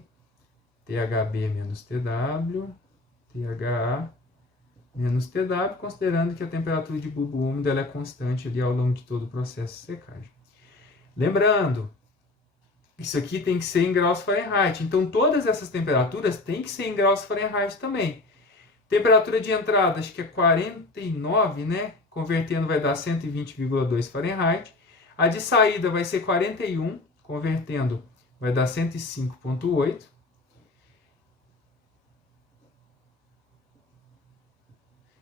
THB menos TW, THA menos TW, considerando que a temperatura de bulbo úmido ela é constante ali ao longo de todo o processo de secagem. Lembrando, isso aqui tem que ser em graus Fahrenheit. Então, todas essas temperaturas têm que ser em graus Fahrenheit também. Temperatura de entrada, acho que é 49, né? Convertendo vai dar 120,2 Fahrenheit. A de saída vai ser 41, convertendo vai dar 105,8.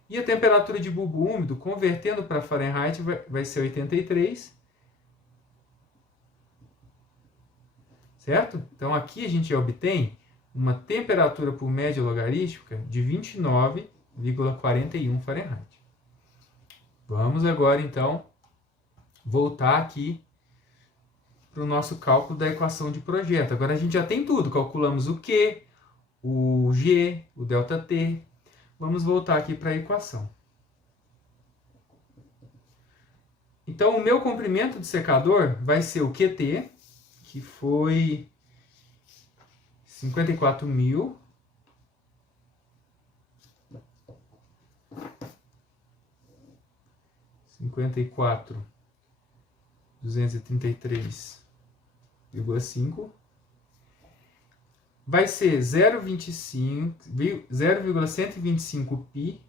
E a temperatura de bulbo úmido, convertendo para Fahrenheit, vai ser 83. Certo? Então, aqui a gente obtém uma temperatura por média logarítmica de 29,41 Fahrenheit. Vamos agora, então, voltar aqui para o nosso cálculo da equação de projeto. Agora a gente já tem tudo. Calculamos o Q, o G, o ΔT. Vamos voltar aqui para a equação. Então, o meu comprimento de secador vai ser o QT, que foi 54.000. (54.233,5) vai ser 0,125 π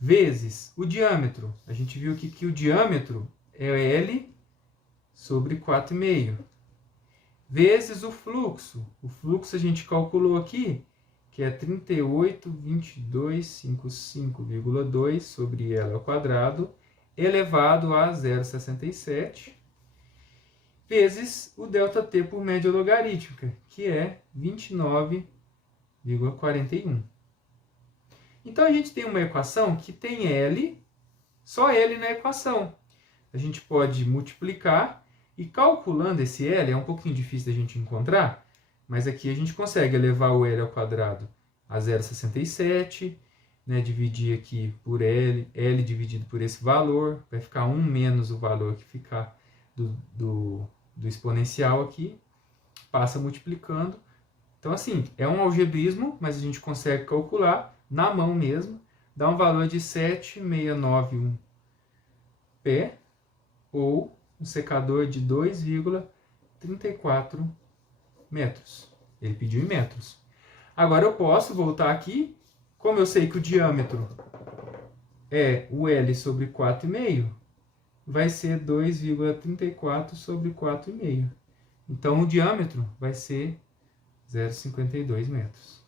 vezes o diâmetro. A gente viu aqui que o diâmetro é L sobre 4,5. Vezes o fluxo. O fluxo a gente calculou aqui, que é 38.2255,2 sobre L ao quadrado, elevado a 0,67. Vezes o ΔT por média logarítmica, que é 29,41. Então, a gente tem uma equação que tem L, só L na equação. A gente pode multiplicar E calculando esse L, é um pouquinho difícil da gente encontrar, mas aqui a gente consegue elevar o L ao quadrado a 0,67, né, dividir aqui por L, L dividido por esse valor, vai ficar 1 menos o valor que ficar do exponencial aqui, passa multiplicando. Então, assim, é um algebrismo, mas a gente consegue calcular na mão mesmo, dá um valor de 7,691 pé, ou um secador de 2,34 metros. Ele pediu em metros. Agora eu posso voltar aqui, como eu sei que o diâmetro é o L sobre 4,5, vai ser 2,34 sobre 4,5. Então o diâmetro vai ser 0,52 metros.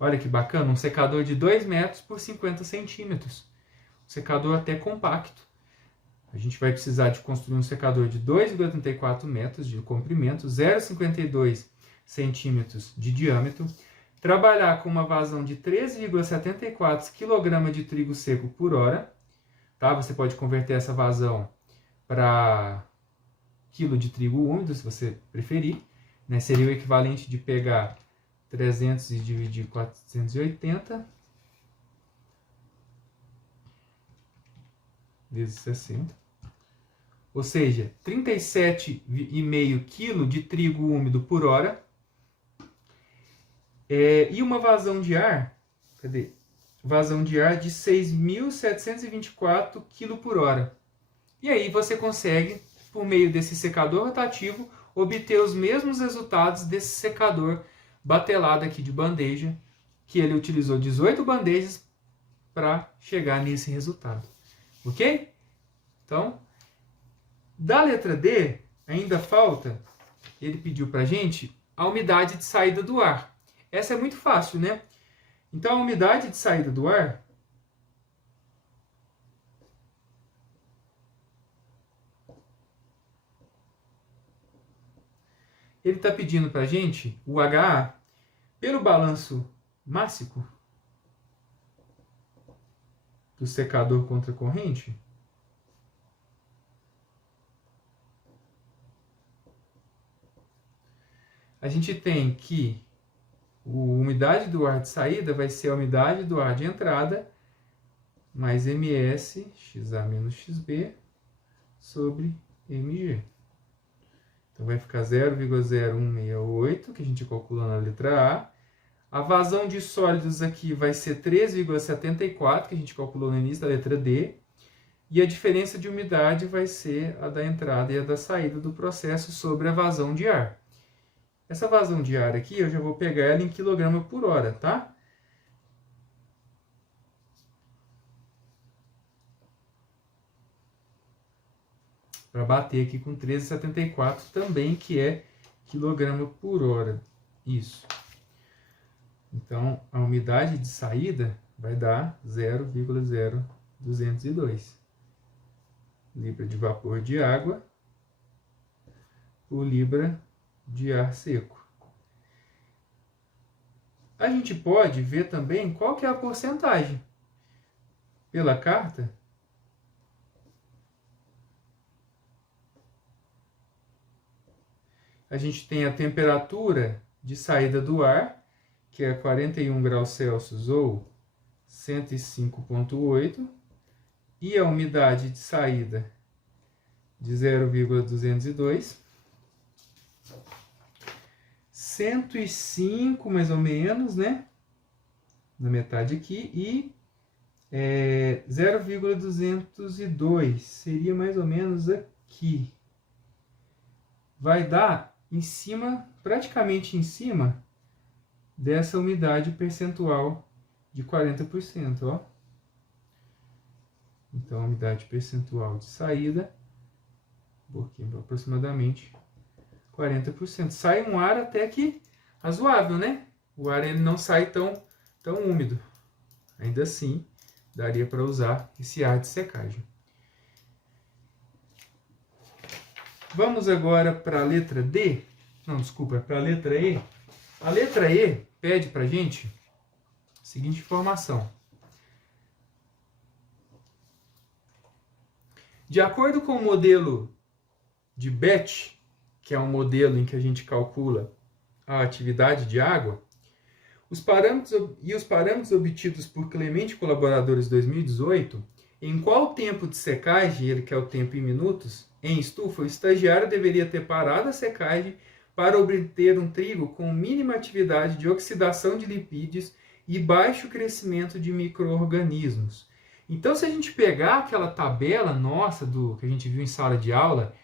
Olha que bacana, um secador de 2 metros por 50 centímetros. Um secador até compacto. A gente vai precisar de construir um secador de 2,34 metros de comprimento, 0,52 centímetros de diâmetro, trabalhar com uma vazão de 13,74 kg de trigo seco por hora. Tá? Você pode converter essa vazão para quilo de trigo úmido, se você preferir. Né? Seria o equivalente de pegar 300 e dividir 480 vezes 60. Ou seja, 37,5 kg de trigo úmido por hora. E uma vazão de ar, vazão de ar de 6.724 kg por hora. E aí você consegue, por meio desse secador rotativo, obter os mesmos resultados desse secador batelado aqui de bandeja, que ele utilizou 18 bandejas para chegar nesse resultado. Ok? Então, da letra D, ainda falta, ele pediu para a gente, a umidade de saída do ar. Essa é muito fácil, né? Então, a umidade de saída do ar ele está pedindo para a gente o HA pelo balanço mássico do secador contra corrente. A gente tem que a umidade do ar de saída vai ser a umidade do ar de entrada mais ms, xa menos xb, sobre mg. Então vai ficar 0,0168, que a gente calcula na letra A. A vazão de sólidos aqui vai ser 3,74, que a gente calculou no início da letra D. E a diferença de umidade vai ser a da entrada e a da saída do processo sobre a vazão de ar. Essa vazão de ar aqui, eu já vou pegar ela em quilograma por hora, tá? Para bater aqui com 13,74 também, que é quilograma por hora. Isso. Então, a umidade de saída vai dar 0,0202 libra de vapor de água por libra de ar seco. A gente pode ver também qual que é a porcentagem. Pela carta, a gente tem a temperatura de saída do ar, que é 41 graus Celsius ou 105,8, e a umidade de saída de 0,202. 105 mais ou menos, né? Na metade aqui. E 0,202 seria mais ou menos aqui. Vai dar em cima, praticamente em cima, dessa umidade percentual de 40%, ó. Então, a umidade percentual de saída, aproximadamente 40%. Sai um ar até que razoável, né? O ar ele não sai tão úmido. Ainda assim, daria para usar esse ar de secagem. Vamos agora para a letra D. Não, desculpa, para a letra E. A letra E pede para a gente a seguinte informação. De acordo com o modelo de batch, que é um modelo em que a gente calcula a atividade de água, os parâmetros obtidos por Clemente e colaboradores em 2018, em qual tempo de secagem, ele quer o tempo em minutos, em estufa, o estagiário deveria ter parado a secagem para obter um trigo com mínima atividade de oxidação de lipídios e baixo crescimento de micro-organismos. Então, se a gente pegar aquela tabela nossa que a gente viu em sala de aula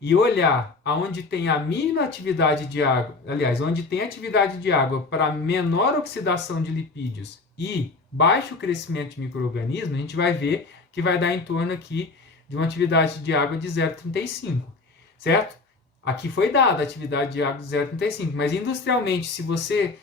e olhar aonde tem a mínima atividade de água, aliás, onde tem atividade de água para menor oxidação de lipídios e baixo crescimento de micro-organismos, a gente vai ver que vai dar em torno aqui de uma atividade de água de 0,35, certo? Aqui foi dada a atividade de água de 0,35, mas industrialmente, se você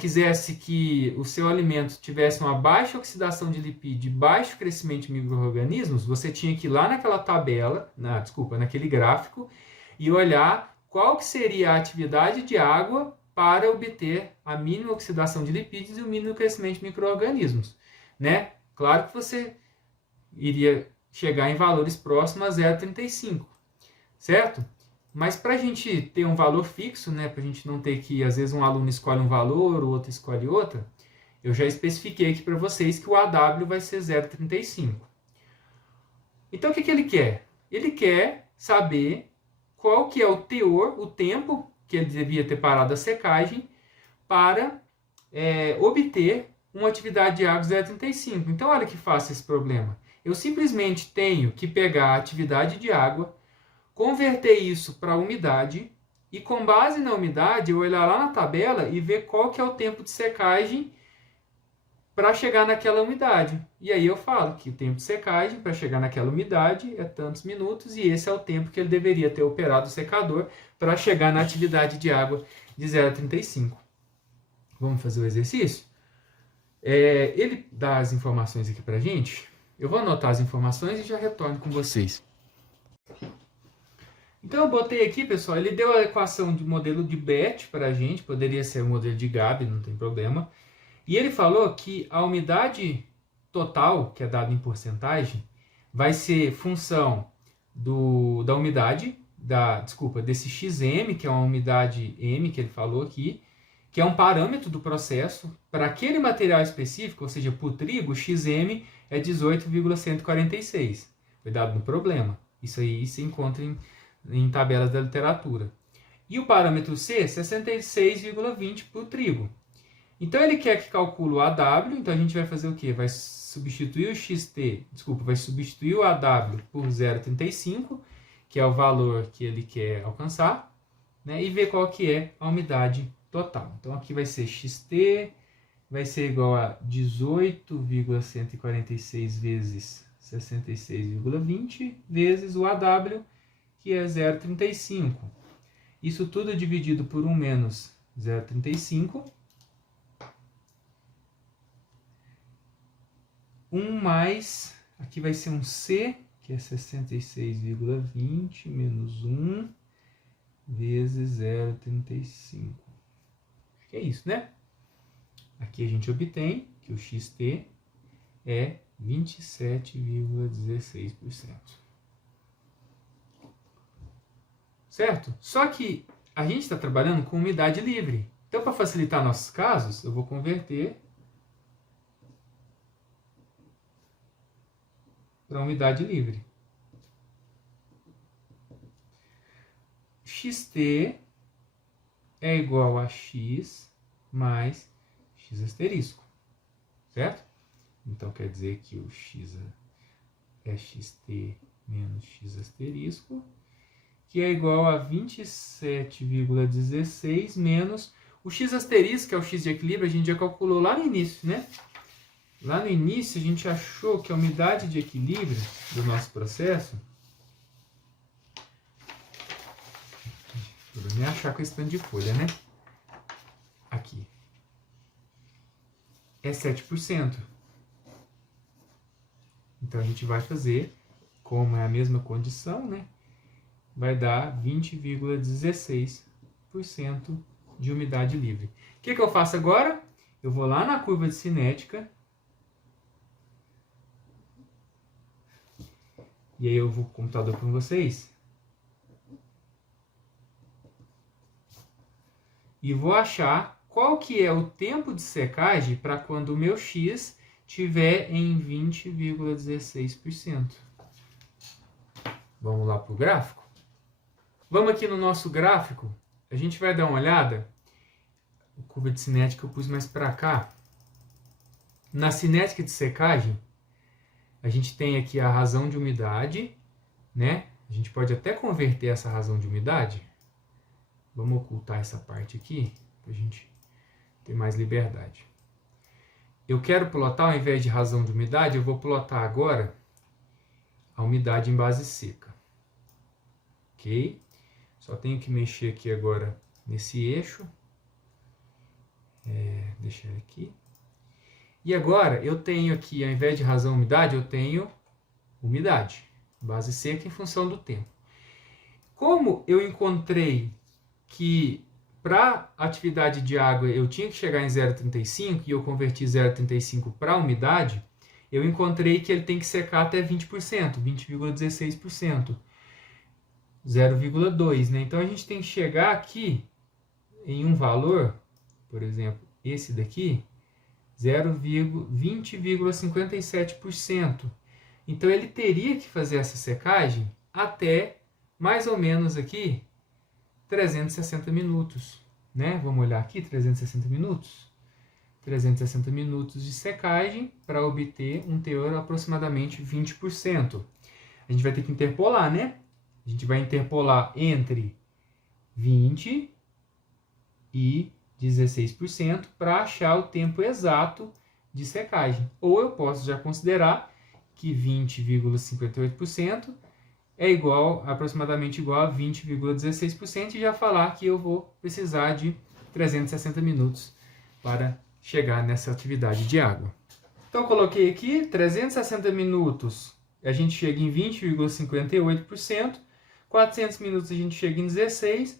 quisesse que o seu alimento tivesse uma baixa oxidação de lipídio e baixo crescimento de micro-organismos, você tinha que ir lá naquela tabela, naquele gráfico, e olhar qual que seria a atividade de água para obter a mínima oxidação de lipídios e o mínimo crescimento de micro-organismos, né? Claro que você iria chegar em valores próximos a 0,35, certo? Mas para a gente ter um valor fixo, né, para a gente não ter que, às vezes, um aluno escolhe um valor, o outro escolhe outro, eu já especifiquei aqui para vocês que o AW vai ser 0,35. Então, o que ele quer? Ele quer saber qual que é o teor, o tempo que ele devia ter parado a secagem para obter uma atividade de água 0,35. Então, olha que fácil esse problema. Eu simplesmente tenho que pegar a atividade de água, converter isso para umidade e, com base na umidade, eu olhar lá na tabela e ver qual que é o tempo de secagem para chegar naquela umidade. E aí eu falo que o tempo de secagem para chegar naquela umidade é tantos minutos e esse é o tempo que ele deveria ter operado o secador para chegar na atividade de água de 0,35. Vamos fazer o exercício? Ele dá as informações aqui para a gente. Eu vou anotar as informações e já retorno com vocês. Então eu botei aqui, pessoal, ele deu a equação de modelo de batch para a gente, poderia ser o modelo de Gabi, não tem problema. E ele falou que a umidade total, que é dada em porcentagem, vai ser função da umidade, desse XM, que é uma umidade M, que ele falou aqui, que é um parâmetro do processo. Para aquele material específico, ou seja, para o trigo, o XM é 18,146. Foi dado no problema. Isso aí se encontra em tabelas da literatura. E o parâmetro C, 66,20 para o trigo. Então ele quer que calcule o AW, então a gente vai fazer o quê? Vai substituir vai substituir o AW por 0,35, que é o valor que ele quer alcançar, né? E ver qual que é a umidade total. Então aqui vai ser XT, vai ser igual a 18,146 vezes 66,20 vezes o AW, que é 0,35. Isso tudo dividido por 1 menos 0,35. 1 mais, aqui vai ser um C, que é 66,20 menos 1 vezes 0,35. Acho que é isso, né? Aqui a gente obtém que o XT é 27,16%. Certo? Só que a gente está trabalhando com umidade livre. Então, para facilitar nossos casos, eu vou converter para umidade livre. XT é igual a X mais X asterisco, certo? Então, quer dizer que o X é XT menos X asterisco, que é igual a 27,16 menos o X asterisco, que é o X de equilíbrio, a gente já calculou lá no início, né? Lá no início, a gente achou que a umidade de equilíbrio do nosso processo... Vou me achar com esse tanto de folha, né? Aqui. É 7%. Então, a gente vai fazer, como é a mesma condição, né? Vai dar 20,16% de umidade livre. O que eu faço agora? Eu vou lá na curva de cinética. E aí eu vou com o computador para vocês. e vou achar qual que é o tempo de secagem para quando o meu X estiver em 20,16%. Vamos lá para o gráfico? Vamos aqui no nosso gráfico, a gente vai dar uma olhada. A curva de cinética eu pus mais para cá. Na cinética de secagem, a gente tem aqui a razão de umidade, né? A gente pode até converter essa razão de umidade. Vamos ocultar essa parte aqui, para a gente ter mais liberdade. Eu quero plotar, ao invés de razão de umidade, eu vou plotar agora a umidade em base seca. Ok? Só tenho que mexer aqui agora nesse eixo. Deixar aqui. E agora eu tenho aqui, ao invés de razão umidade, eu tenho umidade. Base seca em função do tempo. Como eu encontrei que para atividade de água eu tinha que chegar em 0,35 e eu converti 0,35 para umidade, eu encontrei que ele tem que secar até 20%, 20,16%, 0,2, né? Então a gente tem que chegar aqui em um valor, por exemplo, esse daqui, 20,57%. Então ele teria que fazer essa secagem até mais ou menos aqui 360 minutos, né? Vamos olhar aqui, 360 minutos. 360 minutos de secagem para obter um teor aproximadamente 20%. A gente vai ter que interpolar, né? A gente vai interpolar entre 20 e 16% para achar o tempo exato de secagem. Ou eu posso já considerar que 20,58% é aproximadamente igual a 20,16% e já falar que eu vou precisar de 360 minutos para chegar nessa atividade de água. Então, eu coloquei aqui 360 minutos, a gente chega em 20,58%, 400 minutos a gente chega em 16%,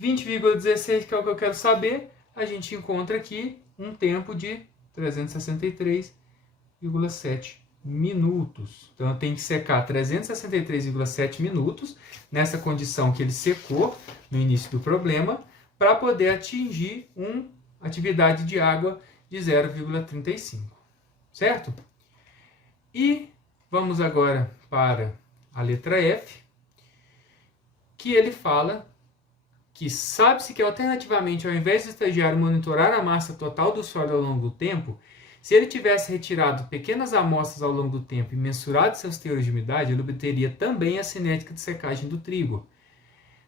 20,16%, que é o que eu quero saber, a gente encontra aqui um tempo de 363,7 minutos. Então, eu tenho que secar 363,7 minutos, nessa condição que ele secou no início do problema, para poder atingir uma atividade de água de 0,35, certo? E vamos agora para a letra F, que ele fala que sabe-se que alternativamente, ao invés do estagiário monitorar a massa total do solo ao longo do tempo, se ele tivesse retirado pequenas amostras ao longo do tempo e mensurado seus teores de umidade, ele obteria também a cinética de secagem do trigo,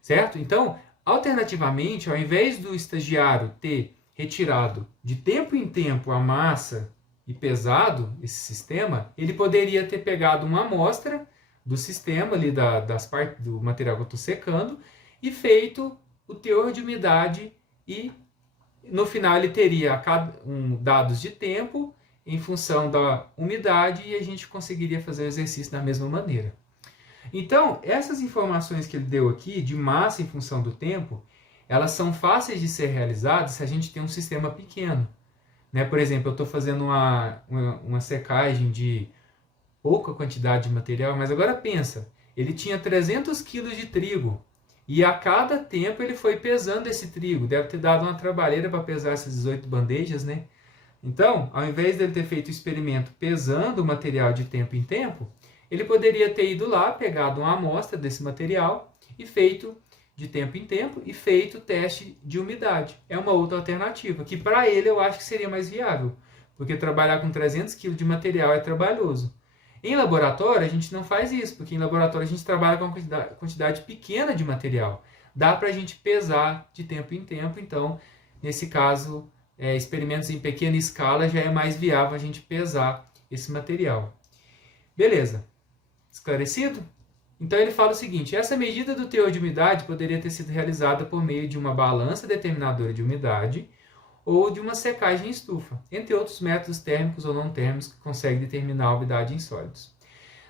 certo? Então, alternativamente, ao invés do estagiário ter retirado de tempo em tempo a massa e pesado esse sistema, ele poderia ter pegado uma amostra do sistema ali das partes do material que eu estou secando e feito o teor de umidade e no final ele teria dados de tempo em função da umidade e a gente conseguiria fazer o exercício da mesma maneira. Então, essas informações que ele deu aqui de massa em função do tempo, elas são fáceis de ser realizadas se a gente tem um sistema pequeno, né? Por exemplo, eu estou fazendo uma secagem de pouca quantidade de material, mas agora pensa, ele tinha 300 kg de trigo e a cada tempo ele foi pesando esse trigo, deve ter dado uma trabalheira para pesar essas 18 bandejas, né? Então, ao invés dele ter feito o experimento pesando o material de tempo em tempo, ele poderia ter ido lá, pegado uma amostra desse material e feito de tempo em tempo e feito o teste de umidade. É uma outra alternativa, que para ele eu acho que seria mais viável, porque trabalhar com 300 kg de material é trabalhoso. Em laboratório, a gente não faz isso, porque em laboratório a gente trabalha com uma quantidade pequena de material. Dá para a gente pesar de tempo em tempo, então, nesse caso, experimentos em pequena escala já é mais viável a gente pesar esse material. Beleza. Esclarecido? Então ele fala o seguinte, essa medida do teor de umidade poderia ter sido realizada por meio de uma balança determinadora de umidade ou de uma secagem em estufa, entre outros métodos térmicos ou não térmicos que conseguem determinar a umidade em sólidos.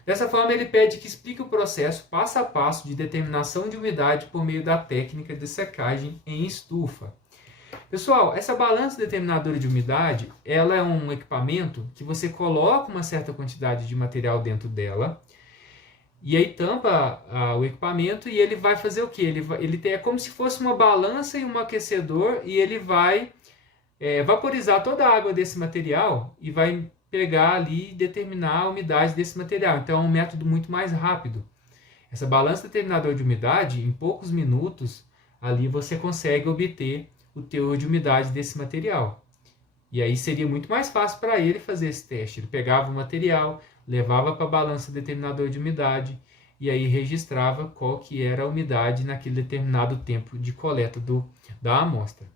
Dessa forma, ele pede que explique o processo passo a passo de determinação de umidade por meio da técnica de secagem em estufa. Pessoal, essa balança determinadora de umidade, ela é um equipamento que você coloca uma certa quantidade de material dentro dela, E aí tampa o equipamento e ele vai fazer o quê? É como se fosse uma balança e um aquecedor e ele vai vaporizar toda a água desse material e vai pegar ali e determinar a umidade desse material. Então é um método muito mais rápido. Essa balança determinador de umidade, em poucos minutos, ali você consegue obter o teor de umidade desse material. E aí seria muito mais fácil para ele fazer esse teste. Ele pegava o material, levava para a balança determinador de umidade e aí registrava qual que era a umidade naquele determinado tempo de coleta da amostra.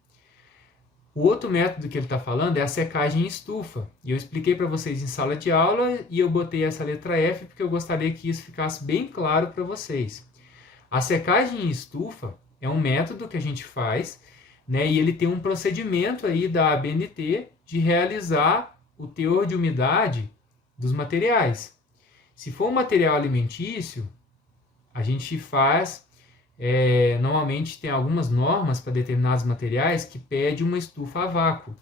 O outro método que ele está falando é a secagem em estufa. E eu expliquei para vocês em sala de aula e eu botei essa letra F porque eu gostaria que isso ficasse bem claro para vocês. A secagem em estufa é um método que a gente faz, né, e ele tem um procedimento aí da ABNT de realizar o teor de umidade dos materiais. Se for um material alimentício, a gente faz... normalmente tem algumas normas para determinados materiais que pede uma estufa a vácuo.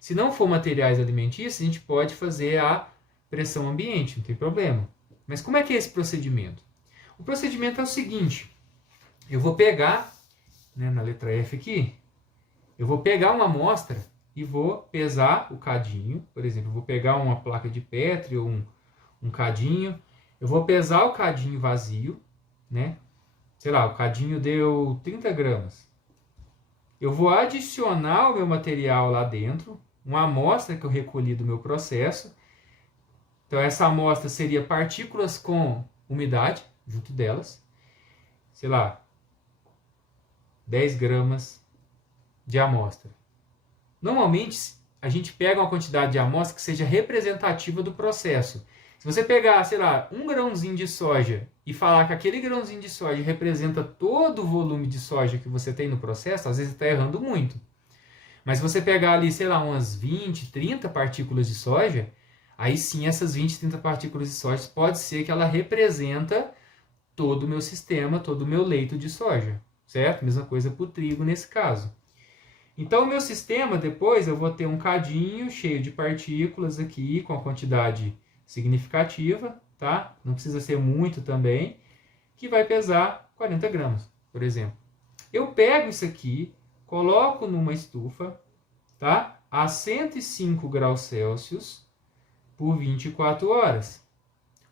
Se não for materiais alimentícios, a gente pode fazer a pressão ambiente, não tem problema. Mas como é que é esse procedimento? O procedimento é o seguinte, eu vou pegar, né, na letra F aqui, eu vou pegar uma amostra e vou pesar o cadinho, por exemplo, eu vou pegar uma placa de Petri ou um cadinho, eu vou pesar o cadinho vazio, né? Sei lá, o cadinho deu 30 gramas. Eu vou adicionar o meu material lá dentro, uma amostra que eu recolhi do meu processo. Então, essa amostra seria partículas com umidade, junto delas. Sei lá, 10 gramas de amostra. Normalmente, a gente pega uma quantidade de amostra que seja representativa do processo. Se você pegar, sei lá, um grãozinho de soja e falar que aquele grãozinho de soja representa todo o volume de soja que você tem no processo, às vezes está errando muito. Mas se você pegar ali, sei lá, umas 20, 30 partículas de soja, aí sim essas 20, 30 partículas de soja pode ser que ela representa todo o meu sistema, todo o meu leito de soja, certo? Mesma coisa para o trigo nesse caso. Então o meu sistema, depois eu vou ter um cadinho cheio de partículas aqui, com a quantidade significativa, tá? Não precisa ser muito também, que vai pesar 40 gramas, por exemplo. Eu pego isso aqui, coloco numa estufa, tá? A 105 graus Celsius por 24 horas.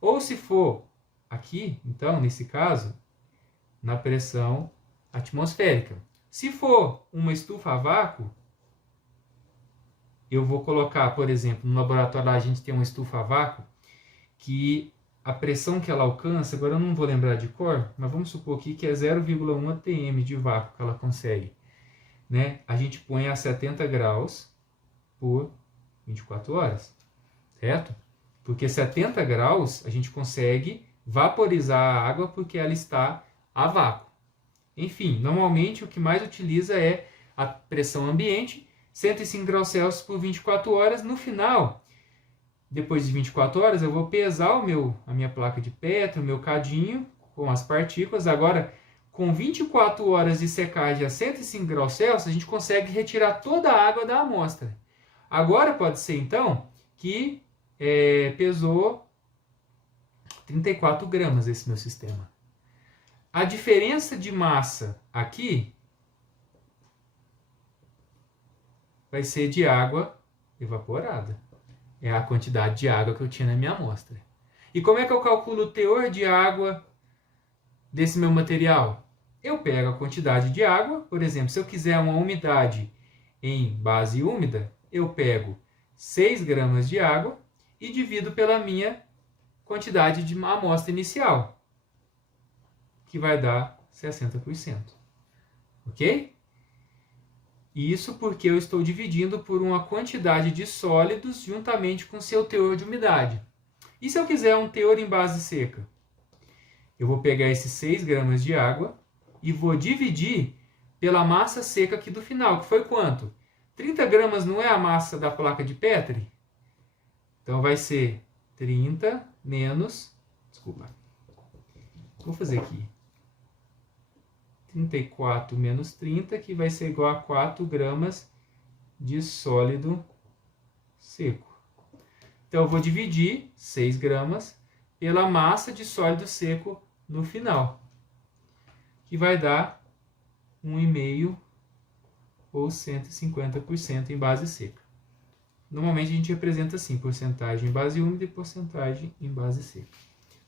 Ou se for aqui, então, nesse caso, na pressão atmosférica. Se for uma estufa a vácuo, eu vou colocar, por exemplo, no laboratório lá a gente tem uma estufa a vácuo, que a pressão que ela alcança, agora eu não vou lembrar de cor, mas vamos supor aqui que é 0,1 atm de vácuo que ela consegue. Né? A gente põe a 70 graus por 24 horas, certo? Porque 70 graus a gente consegue vaporizar a água porque ela está a vácuo. Enfim, normalmente o que mais utiliza é a pressão ambiente, 105 graus Celsius por 24 horas. No final, depois de 24 horas, eu vou pesar a minha placa de Petri, o meu cadinho com as partículas. Agora, com 24 horas de secagem a 105 graus Celsius, a gente consegue retirar toda a água da amostra. Agora pode ser, então, que pesou 34 gramas esse meu sistema. A diferença de massa aqui vai ser de água evaporada. É a quantidade de água que eu tinha na minha amostra. E como é que eu calculo o teor de água desse meu material? Eu pego a quantidade de água, por exemplo, se eu quiser uma umidade em base úmida, eu pego 6 gramas de água e divido pela minha quantidade de amostra inicial, que vai dar 60%. Ok? Isso porque eu estou dividindo por uma quantidade de sólidos juntamente com seu teor de umidade. E se eu quiser um teor em base seca? Eu vou pegar esses 6 gramas de água e vou dividir pela massa seca aqui do final, que foi quanto? 30 gramas não é a massa da placa de Petri? Então vai ser 30 menos... Desculpa. Vou fazer aqui. 34 menos 30, que vai ser igual a 4 gramas de sólido seco. Então, eu vou dividir 6 gramas pela massa de sólido seco no final, que vai dar 1,5 ou 150% em base seca. Normalmente a gente representa assim, porcentagem em base úmida e porcentagem em base seca.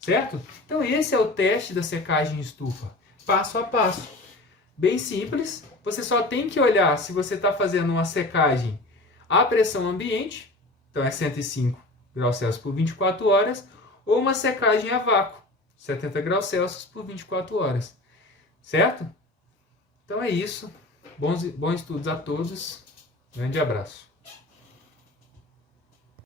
Certo? Então esse é o teste da secagem em estufa, passo a passo. Bem simples, você só tem que olhar se você está fazendo uma secagem à pressão ambiente, então é 105 graus Celsius por 24 horas, ou uma secagem a vácuo, 70 graus Celsius por 24 horas. Certo? Então é isso. Bons estudos a todos. Grande abraço.